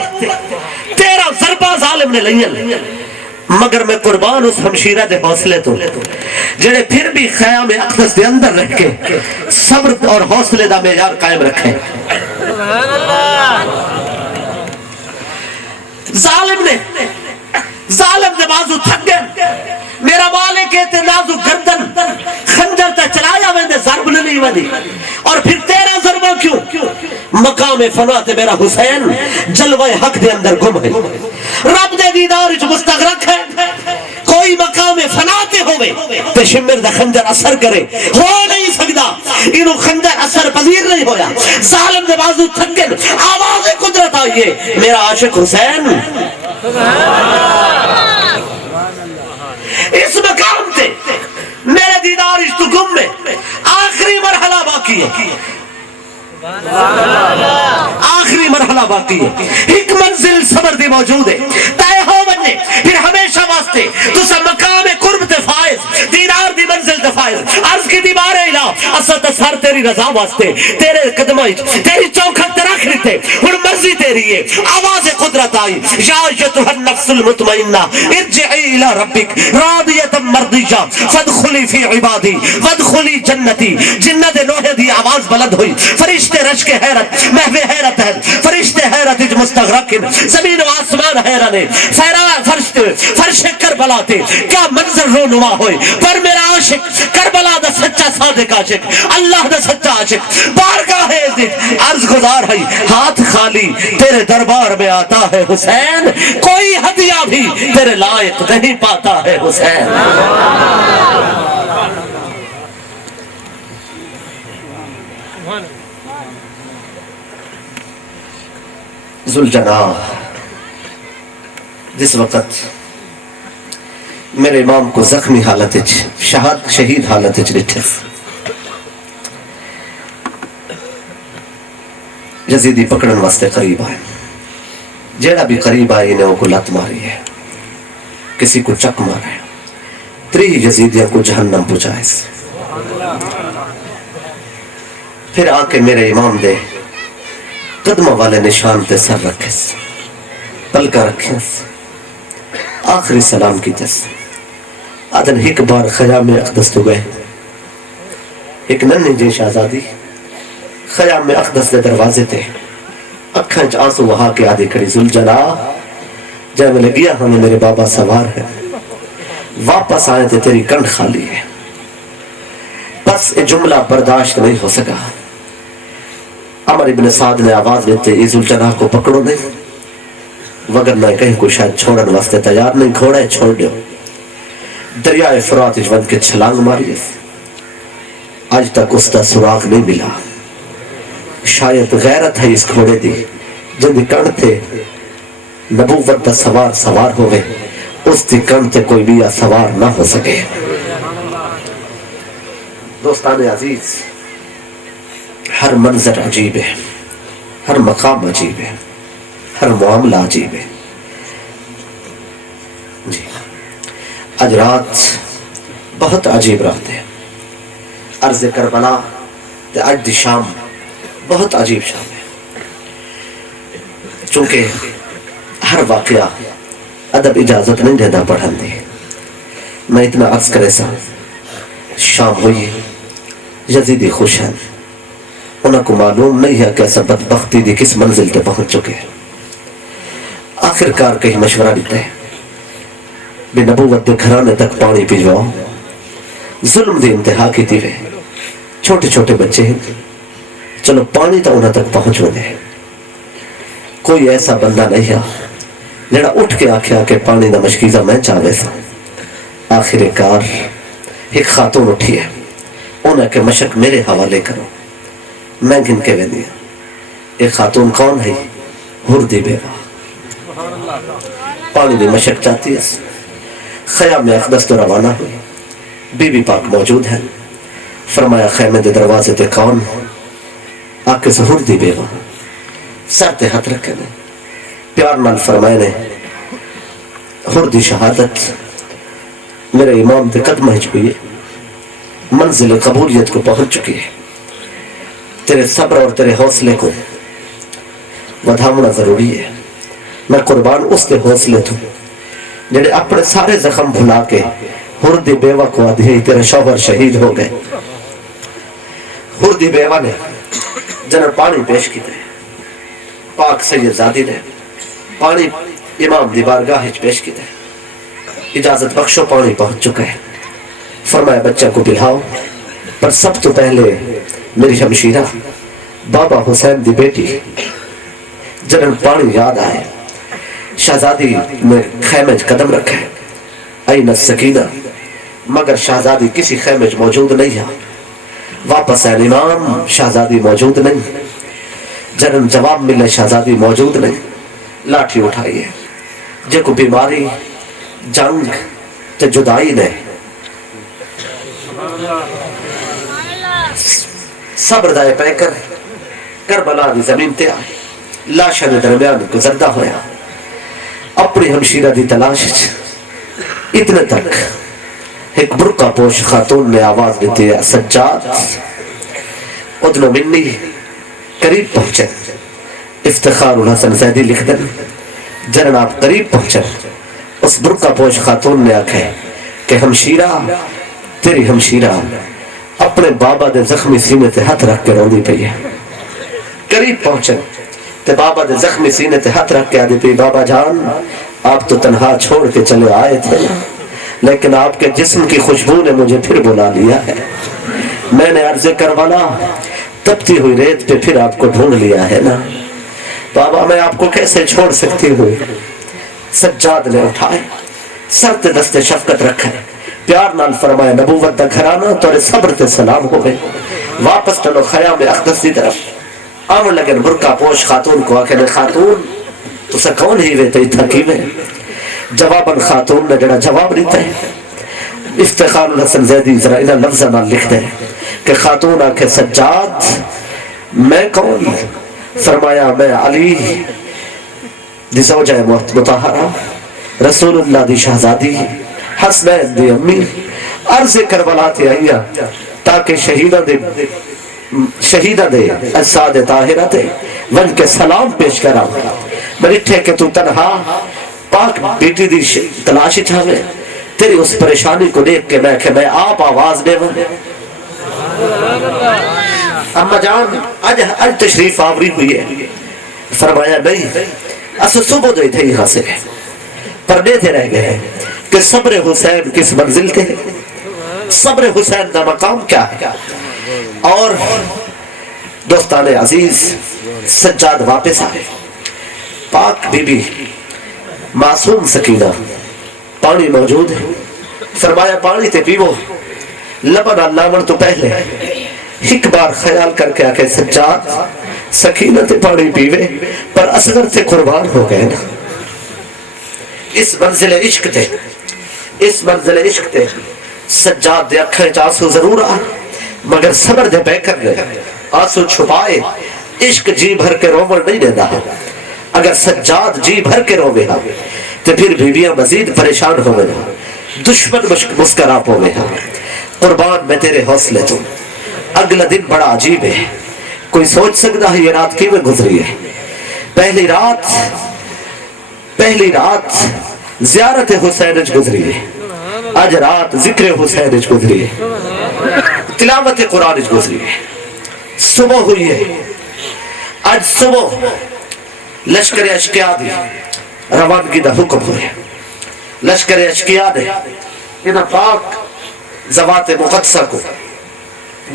13 ضربہ ظالم نے لئین مگر میں قربان اس ہمشیرہ دے حوصلے تو جنہیں پھر بھی خیام اقدس دے اندر رکھ کے صبر اور حوصلے دا معیار قائم رکھیں ظالم دے بازو تھک گئے میرا والے کہتے نازو گردن خنجر تا چلایا ویندے ضرب نہیں ویندی اور پھر 13 ضربہ کیوں مقام فنا تے میرا حسین جلوہ حق دے اندر گم ہے رب دے دیدار جو مستغرق ہے کوئی مقام فنا تے ہوئے تے شمر دا خنجر اثر کرے ہو نہیں سکتا انہوں خنجر اثر پذیر نہیں ہویا ظالم دے بازو تھک گئے آواز قدرت آئیے میرا عاشق حسین اس مقام تے میرے دیدار اس تو گم میں آخری مرحلہ باقی ہے آخری مرحلہ باقی ہے ایک منزل صبر دی موجود ہے طے ہو بننے پھر ہمیشہ واسطے تو سا مقام قرب تے فائز دیدار دی منزل تے فائز عرض کی دیبار الہ اسد سر تیری رضا واسطے تیرے قدمائی تیری چوکھت تے رکھ رہتے ہن مرضی تیری ہے آواز قدرت آئی یا ایتھا النفس المطمئنہ ارجعی الى ربک راضیتا مرضیہ فادخلی فی عبادی وادخلی جنتی جنت نوح دی آواز بلند ہوئی فرشتے رش کے حیرت محو حیرت ہے فرشتے حیرت اج مستغرق زمین و آسمان حیرانے فرش کربلا تے کیا منظر رونما ہوئے پر میرا عاشق کربلا دا سچا صادق عاشق اللہ دا سچا عاشق بارگاہ عزت عرض گزار ہے ہاتھ خالی تیرے دربار میں آتا ہے حسین کوئی ہدیہ بھی تیرے لائق نہیں پاتا ہے حسین ذوالجناح جس وقت میرے امام کو زخمی حالت شہید حالت ڈٹھے یزیدی پکڑن واسطے قریب آئے جیڑا بھی قریب آئے انہیں کو لت ماری ہے کسی کو چک مارا ہے 3 یزیدیاں کو جہنم پہنچائے پھر آ کے میرے امام دے قدمہ والے نشان تے سر رکھے پلکا رکھے آخری سلام کی تس آدن ایک بار خیام اقدس تو گئے ایک ننھی جی شہزادی خیام اقدس دے دروازے تے اکھاں چ آنسو وہا کے آدھی کھڑی زلجلا جب میں لگیا ہمیں میرے بابا سوار ہے واپس آئے تھے تیری کنڈ خالی ہے. بس یہ جملہ برداشت نہیں ہو سکا. عمر ابن سعد نے آواز دیتے اس زلجلا کو پکڑو نہیں وگرنہ کہیں کوئی شاید چھوڑن واسطے تیار نہیں گھوڑا ہے چھوڑ دیو. دریائے فرات اجون کے چھلانگ ماری آج تک اس کا سراغ نہیں ملا. شاید غیرت ہے اس گھوڑے دی جن دی کن تھے نبوت دا سوار سوار ہوئے اس دی کن تے کوئی بھی سوار نہ ہو سکے. دوستان عزیز ہر منظر عجیب ہے ہر مقام عجیب ہے ہر معاملہ عجیب ہے. جی آج رات بہت عجیب رات ہے. عرض کربلا تے اج دی شام بہت عجیب شام ہے. چونکہ ہر واقعہ ادب اجازت نہیں دینا پڑھن دی. میں اتنا عرض کرے سا شام ہوئی یزیدی خوش ہیں انہوں کو معلوم نہیں ہے کہ ایسا بدبختی دی کس منزل تے پہنچ چکے ہیں. آخر کار کہیں مشورہ دیتے ہیں بے نبوت دے گھرانے تک پانی پیجواؤ. ظلم دی انتہا کی تیوے چھوٹے چھوٹے بچے ہیں چلو پانی تو انہوں تک پہنچو دے. کوئی ایسا بندہ نہیں ہے جڑا اٹھ کے آکھیا کہ پانی دا مشکیزہ میں چاہوے سا. آخر کار ایک خاتون اٹھی ہے انہیں کہ مشک میرے حوالے کرو. میں گن کے ویندی ہوں. ایک خاتون کون ہے؟ ہردی بیوہ. پانی دی مشک چاہتی ہے. خیام اقدس تو روانہ ہوئی. بی بی پاک موجود ہیں. فرمایا خیمے دے دروازے تے کون؟ آکے سے ہردی بیوہ. سر تے ہاتھ رکھے نے پیار نال فرمائے نے ہردی شہادت میرے امام تے قدمہ ہج ہوئی ہے منزل قبولیت کو پہنچ چکی ہے. تیرے صبر اور تیرے حوصلے کو ودھاونا ضروری ہے. میں قربان اس کے حوصلے تو جنہیں اپنے سارے زخم بھلا کے ہردی بیوہ کو آدھی تیرے شوہر شہید ہو گئے. ہردی بیوہ نے جنہیں پانی پیش کی تھے پاک سید زادی نے پانی امام دی بارگاہ پیش کی تھے. اجازت بخشو پانی پہنچ چکا ہے. فرمایا بچہ کو بلاؤ پر سب تو پہلے میری شمشیرہ بابا حسین دی بیٹی جنہیں پانی یاد آئے. شہزادی نے خیمے قدم رکھے این السکینہ مگر شہزادی کسی خیمے موجود نہیں ہے. واپس ہے امام شہزادی موجود نہیں. جنم جواب ملے شہزادی موجود نہیں. لاٹھی اٹھائی ہے جے کو بیماری جنگ تے جدائی نے صبر دائے پہ کر کربلا دی زمین تے آئے. لاشہ نے درمیان گزردہ ہویا اپنی ہمشیرہ دی تلاش اتنے تک ایک برقع پوش خاتون نے آواز دیتی ہے سجاد ادنو منی. قریب پہنچے. افتخار الحسن زیدی لکھ دیں جنن آپ قریب پہنچے. اس برقع پوش خاتون نے آکھے کہ ہمشیرہ تیری ہمشیرہ اپنے بابا دے زخمی سینے تے ہاتھ رکھ کے روندی پئی ہے. قریب پہنچے تے بابا دے زخمی سینے تے ہاتھ رکھ کے آدھی پئی بابا جان آپ تو تنہا چھوڑ کے چلے آئے تھے لیکن آپ کے جسم کی خوشبو نے مجھے پھر بلا لیا ہے. میں نے عرض کربلا تپتی ہوئی ریت پہ پھر آپ کو ڈھونڈ لیا ہے نا. بابا میں آپ کو کیسے چھوڑ سکتی ہوں. سجاد نے اٹھائے سر تے دستے شفقت رکھے پیار نال فرمایا نبوت دا گھرانہ تو صبر تے سلام ہو گئے. واپس چلو خیام اقدس دی طرف. آمن لگن برقع پوش خاتون کو آکھے خاتون تو سا کون ہی وے تے تھکی میں. جواباً خاتون نے جڑا جواب دیتا ہے افتخار الحسن زیدی ذرا انہا لفظہ نال لکھ دے کہ خاتون آکھے سجاد میں کون؟ فرمایا میں علی دی زوجہ مطہرہ رسول اللہ دی شہزادی حسنین دی امی عرض کربلا تے آئیا تاکہ شہیدہ دے اجساد طاہرہ تے ون کے سلام پیش کرا. بریٹھے کہ تو تنہا پاک بیٹی دی تلاشی چاہے تیری اس پریشانی کو دیکھ کے میں آپ آواز دے ون. اما جان آج تشریف آوری ہوئی ہے فرمایا نہیں اسے صبح جو تھے یہاں سے پردے تھے رہ گئے کہ صبر حسین کس منزل تھے، صبر حسین کا مقام کیا ہے۔ اور دوستان عزیز سجاد واپس آئے، پاک بی بی معصوم سکینہ پانی موجود ہے، فرمایا پانی تے پیو، لبن علامن تو پہلے ایک بار خیال کر کے آکے سجاد سکینہ تے پانی پیوے پر اصغر تے قربان ہو گئے نا۔ اس منزل عشق تے، اس منزل عشق تے سجاد دے اکھیں آنسو ضرور آ مگر صبر دے بے کر گئے، آنسو چھپائے، عشق جی بھر کے رومن نہیں دینا۔ اگر سجاد جی بھر کے روے ہاں تو پھر بیویاں مزید پریشان ہو گئے، دشمن مسکرا ہو گئے۔ قربان میں تیرے حوصلے تو اگلا دن بڑا عجیب ہے، کوئی سوچ سکتا ہے یہ رات کی میں گزری ہے۔ پہلی رات زیارت حسین گزری ہے، آج رات ذکر حسین گزری ہے، تلاوت قرآن گزری ہے۔ صبح ہوئی ہے، آج صبح لشکر اشکیا دی روانگی دا حکم ہوئے، لشکر اشکیا دے انہاں پاک زوات مقدسہ کو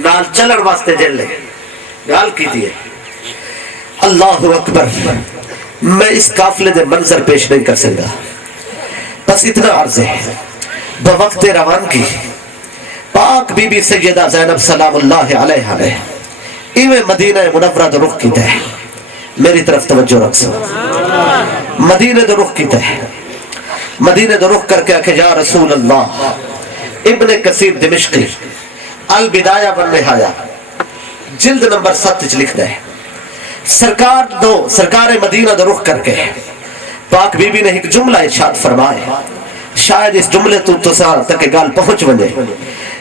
نال چلن واسطے جل لے گال کی دیئے۔ اللہ اکبر، میں اس قافلے دے منظر پیش نہیں کر سکتا، بس اتنا عرض ہے بوقت روانگی پاک بی بی سیدہ زینب سلام اللہ علیہ نے ایویں مدینہ منورہ دا رخ کیتا ہے۔ میری طرف توجہ رکھ سو، مدینہ دا رخ کیتا ہے، مدینہ دا رخ کر کے کہ یا رسول اللہ۔ ابن کثیر دمشقی البدایہ والنہایہ جلد نمبر 7 لکھ دے، سرکار مدینہ دا رخ کر کے پاک بی بی نے ایک جملہ ارشاد فرمائے، شاید اس جملے تو سار تک گال پہنچ ونجے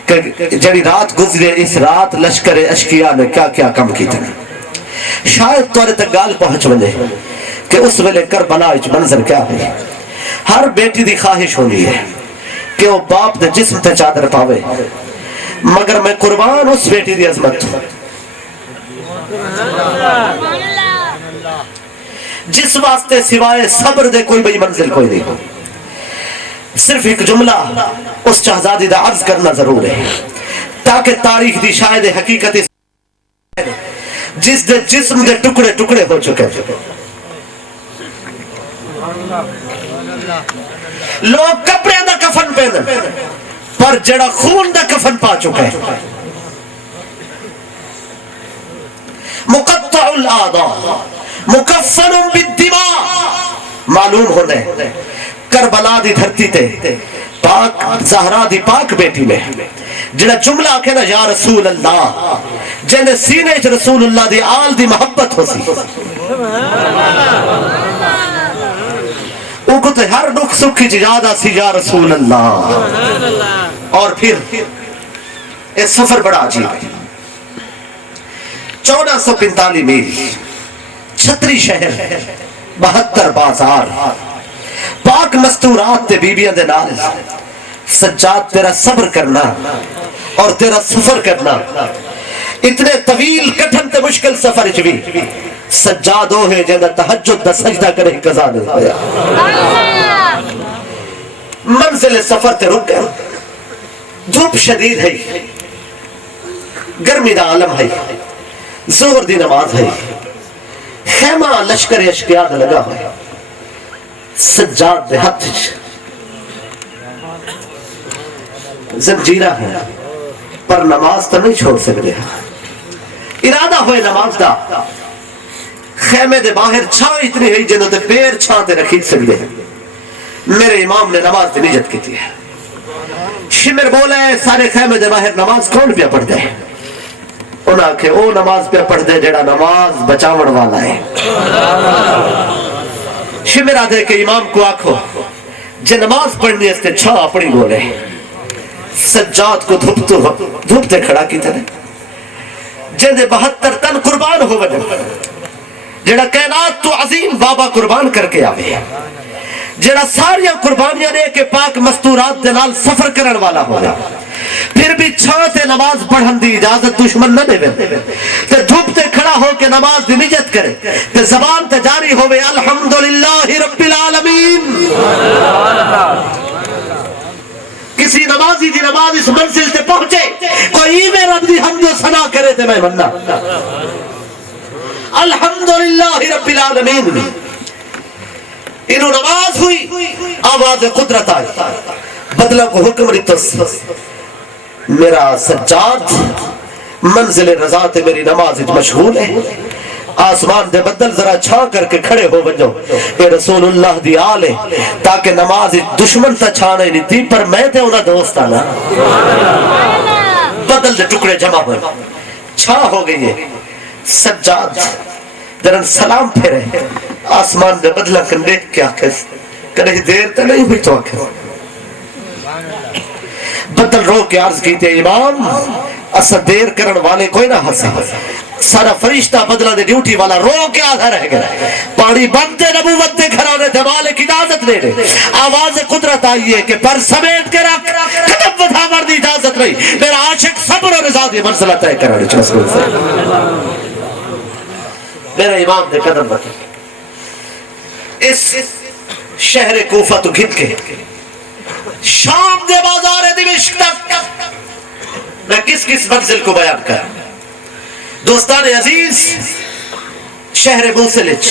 کہ جڑی رات گزرے اس رات لشکر اشکیا نے کیا کیا کم کی تھا، شاید توڑے تک گال پہنچ ونجے کہ اس ویلے کربلا اچ منظر کیا ہے۔ ہر بیٹی دی خواہش ہونی ہے کہ وہ باپ دے جسم تے چادر پاوے، مگر میں قربان اس بیٹی دی عظمت ہوں جس واسطے سوائے صبر دے کوئی بھئی منزل کوئی نہیں۔ صرف ایک جملہ اس شہزادی دا عرض کرنا ضرور ہے تاکہ تاریخ دی شاہد حقیقت جس دے جسم دے ٹکڑے ٹکڑے ہو چکے، لوگ کپڑے دا کفن پہنے پر جڑا خون دا کفن پا چکے، مقطع الاعضاء مکفن بالدماء۔ معلوم ہونے کربلا دی دھرتی تے پاک زہرا دی پاک بیٹی نے جڑا جملہ آکھے نا یا رسول اللہ، جنہیں سینے چ رسول اللہ دی آل دی محبت ہو سی، وہ کو تے ہر دکھ سکھی جادہ سی یا رسول اللہ۔ اور پھر ایک سفر بڑا عجیب ہے، 1445 میل، 36 شہر، 72 بازار، پاک مستورات تے بیبیاں دے نال۔ سجاد تیرا صبر کرنا اور تیرا سفر کرنا اتنے طویل کٹھن تے مشکل سفر چوی سجاد ہو ہے جنہ تہجد دا سجدہ کرے قضا نہیں ہویا۔ منزل سفر تے رک گئے، دھوپ شدید ہے، گرمی دا عالم ہے، زہر دی نماز ہے، خیمہ لشکر اشکیا دا لگا ہوئے، سجاد دے ہاتھ زنجیرہ ہے پر نماز تو نہیں چھوڑ سکتے، ارادہ ہوئے نماز دا، خیمے دے باہر چھاں اتنی ہے جنہوں تے پیر چھاں تے رکھی سکتے ہیں۔ میرے امام نے نماز دی نیت کی تھی، شمر بولے سارے خیمے دے باہر نماز کون پیا پڑھ دے؟ انہاں کہ او نماز پیا پڑھ دے جڑا نماز بچاون والا ہے۔ شمر آدھے کہ امام کو آکھو جے نماز پڑھنی اس تے چھاں اپنی بولے۔ سجاد کو دھوپتے کھڑا کی تھے جندے 72 تن قربان ہو وجہ جڑا کائنات تو عظیم بابا قربان کر کے آوے، جڑا ساریاں قربانیاں نے کہ پاک مستورات دلال سفر کرن والا ہوگا، پھر بھی چھانتے نماز پڑھن دی اجازت دشمن نہ دے تے دھوپتے کھڑا ہو کہ نماز دی نیت کرے تے زبان تے جاری ہوئے الحمدللہ رب العالمین. کسی نمازی دی نماز اس منزل تے پہنچے کوئی میں رب دی حمد و ثنا کرے تے میں بندہ الحمدللہ رب العالمین. انہوں نماز ہوئی آواز قدرت آئی بدلہ کو حکم ریتس میرا سجاد منزل رضا تے میری نماز مشغول ہے آسمان دے بدل ذرا چھا کر کے کھڑے ہو بنجو اے رسول اللہ دی آلے تاکہ نماز دشمن تا چھانے نہیں تھی پر میں تے انہا دوست آنا بدل دے ٹکڑے جمع ہوئے چھا ہو گئی ہے سجاد درن سلام پھیرے آسمان دے بدلہ کندے کیا کس کدھے دیر تا نہیں ہوئی تو آکھر بدل رو کے عرض کی تے امام اسا دیر کرن والے کوئی نہ ہنسا سارا فرشتہ بدلہ دے ڈیوٹی والا رو کے آدھا رہ گیا پانی بنتے نبوت دے گھرانے دے مالک اجازت لے لے آواز قدرت آئی ہے کہ پر سمیٹ کے رکھ قدم وٹھا مرد اجازت نہیں میرا عاشق صبر و رضا دی منزلہ طے کرنے چلو میرا امام دے قدم بتا اس شہر کوفہ تو گھت کے شام دے بازار دمشق تک میں کس کس منزل کو بیان کر دوستان عزیز شہر موصلچ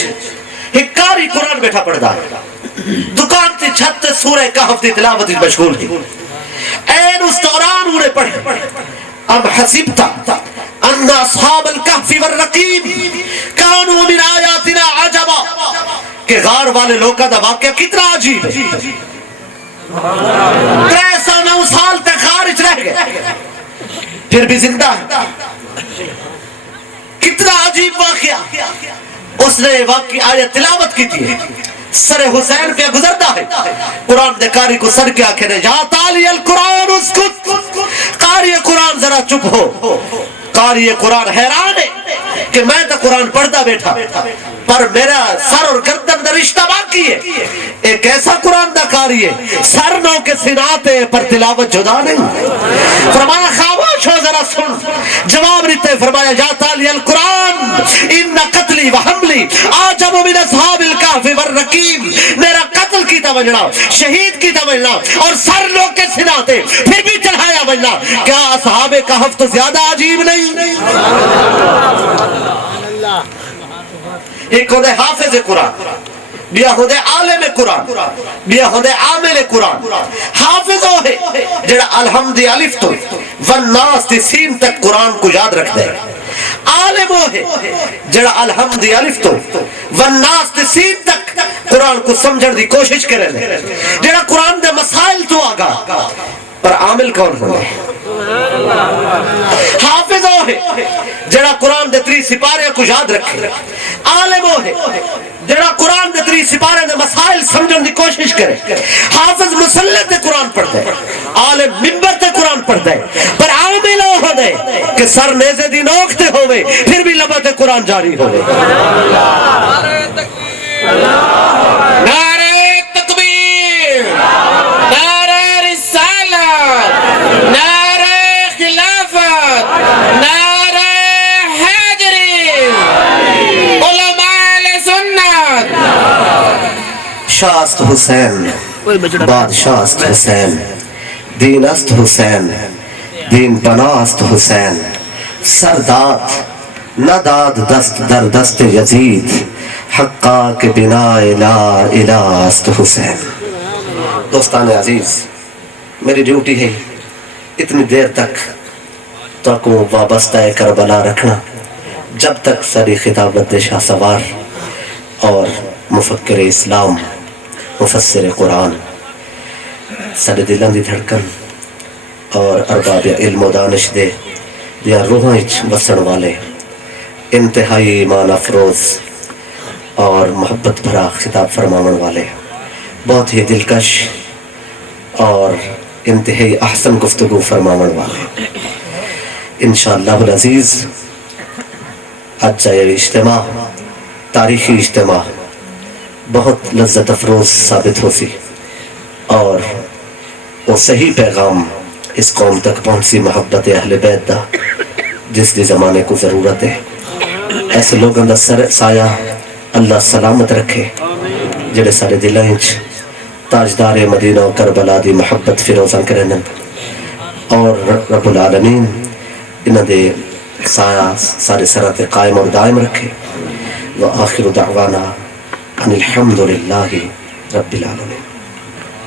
ایک کاری قرآن بیٹھا پڑھدا دکان تے چھت سورہ کہف دی تلاوت مشغول ہے این اس دوران انہیں پڑھے ام حسبتا ان اصحاب الکہف والرقیم کانوا من آیاتنا عجبا کہ غار والے لوگوں دا واقعہ کتنا عجیب ہے 309 سال تک خارج رہ گئے پھر بھی زندہ ہے کتنا عجیب واقعہ اس نے واقعی آیت تلاوت کی تھی سر حسین پہ گزردہ ہے قرآن دے قاری کو سر کے آنکھیں یا تالی القرآن اسکت قاری قرآن ذرا چپ ہو قاری قرآن حیران ہے کہ میں تو قرآن پڑھتا بیٹھا پر میرا سر اور گردن دا رشتہ باقی ہے ایک ایسا قرآن دا قاری ہے سر نو کے سناتے پر تلاوت جدا نہیں فرمایا خاموش ہو ذرا سن جواب دیتے فرمایا یا تالی القرآن ان قتلی و حملی آجب من اصحاب الکہف والرقیم میرا قتل کی توجنا شہید کی توجنا اور سر لو کے سناتے پھر بھی چڑھایا بجنا کیا اصحاب کہف تو زیادہ عجیب نہیں ایک ہوتے حافظ قرآن بیا ہوتے عالم قرآن بیا ہوتے عامل قرآن حافظ ہوئے جڑا الحمد الف تو والناس تی سین تک قرآن کو یاد رکھ دے عالم ہوئے جڑا الحمد الف تو والناس تی سین تک قرآن کو سمجھن دی کوشش کرے لے جڑا قرآن دے مسائل تو آگا پر عامل کون ہوئے حافظ ہوئے جڑا قرآن دے 3 سپارے کو یاد رکھے عالم ہوئے جڑا قرآن دے 3 سپارے دے مسائل سمجھن دی کوشش کرے حافظ مسلح تے قرآن پڑھتا ہے عالم منبر تے قرآن پڑھتا ہے پر عامل ہو دے کہ سر نیزے دی نوکتے ہوئے پھر بھی لبا تے قرآن جاری ہوئے نعرہ تکبیر نعرہ رسالت نعرہ خلافت نعرہ حیدری علماء سنت شاہ است حسین بادشاہ است حسین دین است حسین دین پناہ است حسین سرداد نداد دست در دست یزید حقا کے بنا لا الہ است حسین دوستان عزیز میری ڈیوٹی ہے اتنی دیر تک تو کو وابستہ کربلا رکھنا جب تک ساری خطابت شاہ سوار اور مفکر اسلام مفسر قرآن سارے دلان دی دھڑکن اور ارباب علم و دانش دے دیا روحاں بسن والے انتہائی ایمان افروز اور محبت بھرا خطاب فرماون والے بہت ہی دلکش اور انتہائی احسن گفتگو فرماون والے انشاءاللہ العزیز آج یہ اجتماع تاریخی اجتماع بہت لذت افروز ثابت ہو سی اور وہ صحیح پیغام اس قوم تک پہنچ سی محبت اہل بیت دا جس دی زمانے کو ضرورت ہے ایسے لوگوں کا سایہ اللہ سلامت رکھے جڑے سارے دلائیں تاجدار مدینہ و کربلا دی محبت فیروزاں کرنے اور رب العالمین انہاں دے سایہ سارے سرات قائم اور دائم رکھے وآخر دعوانا ان الحمدللہ رب العالمین.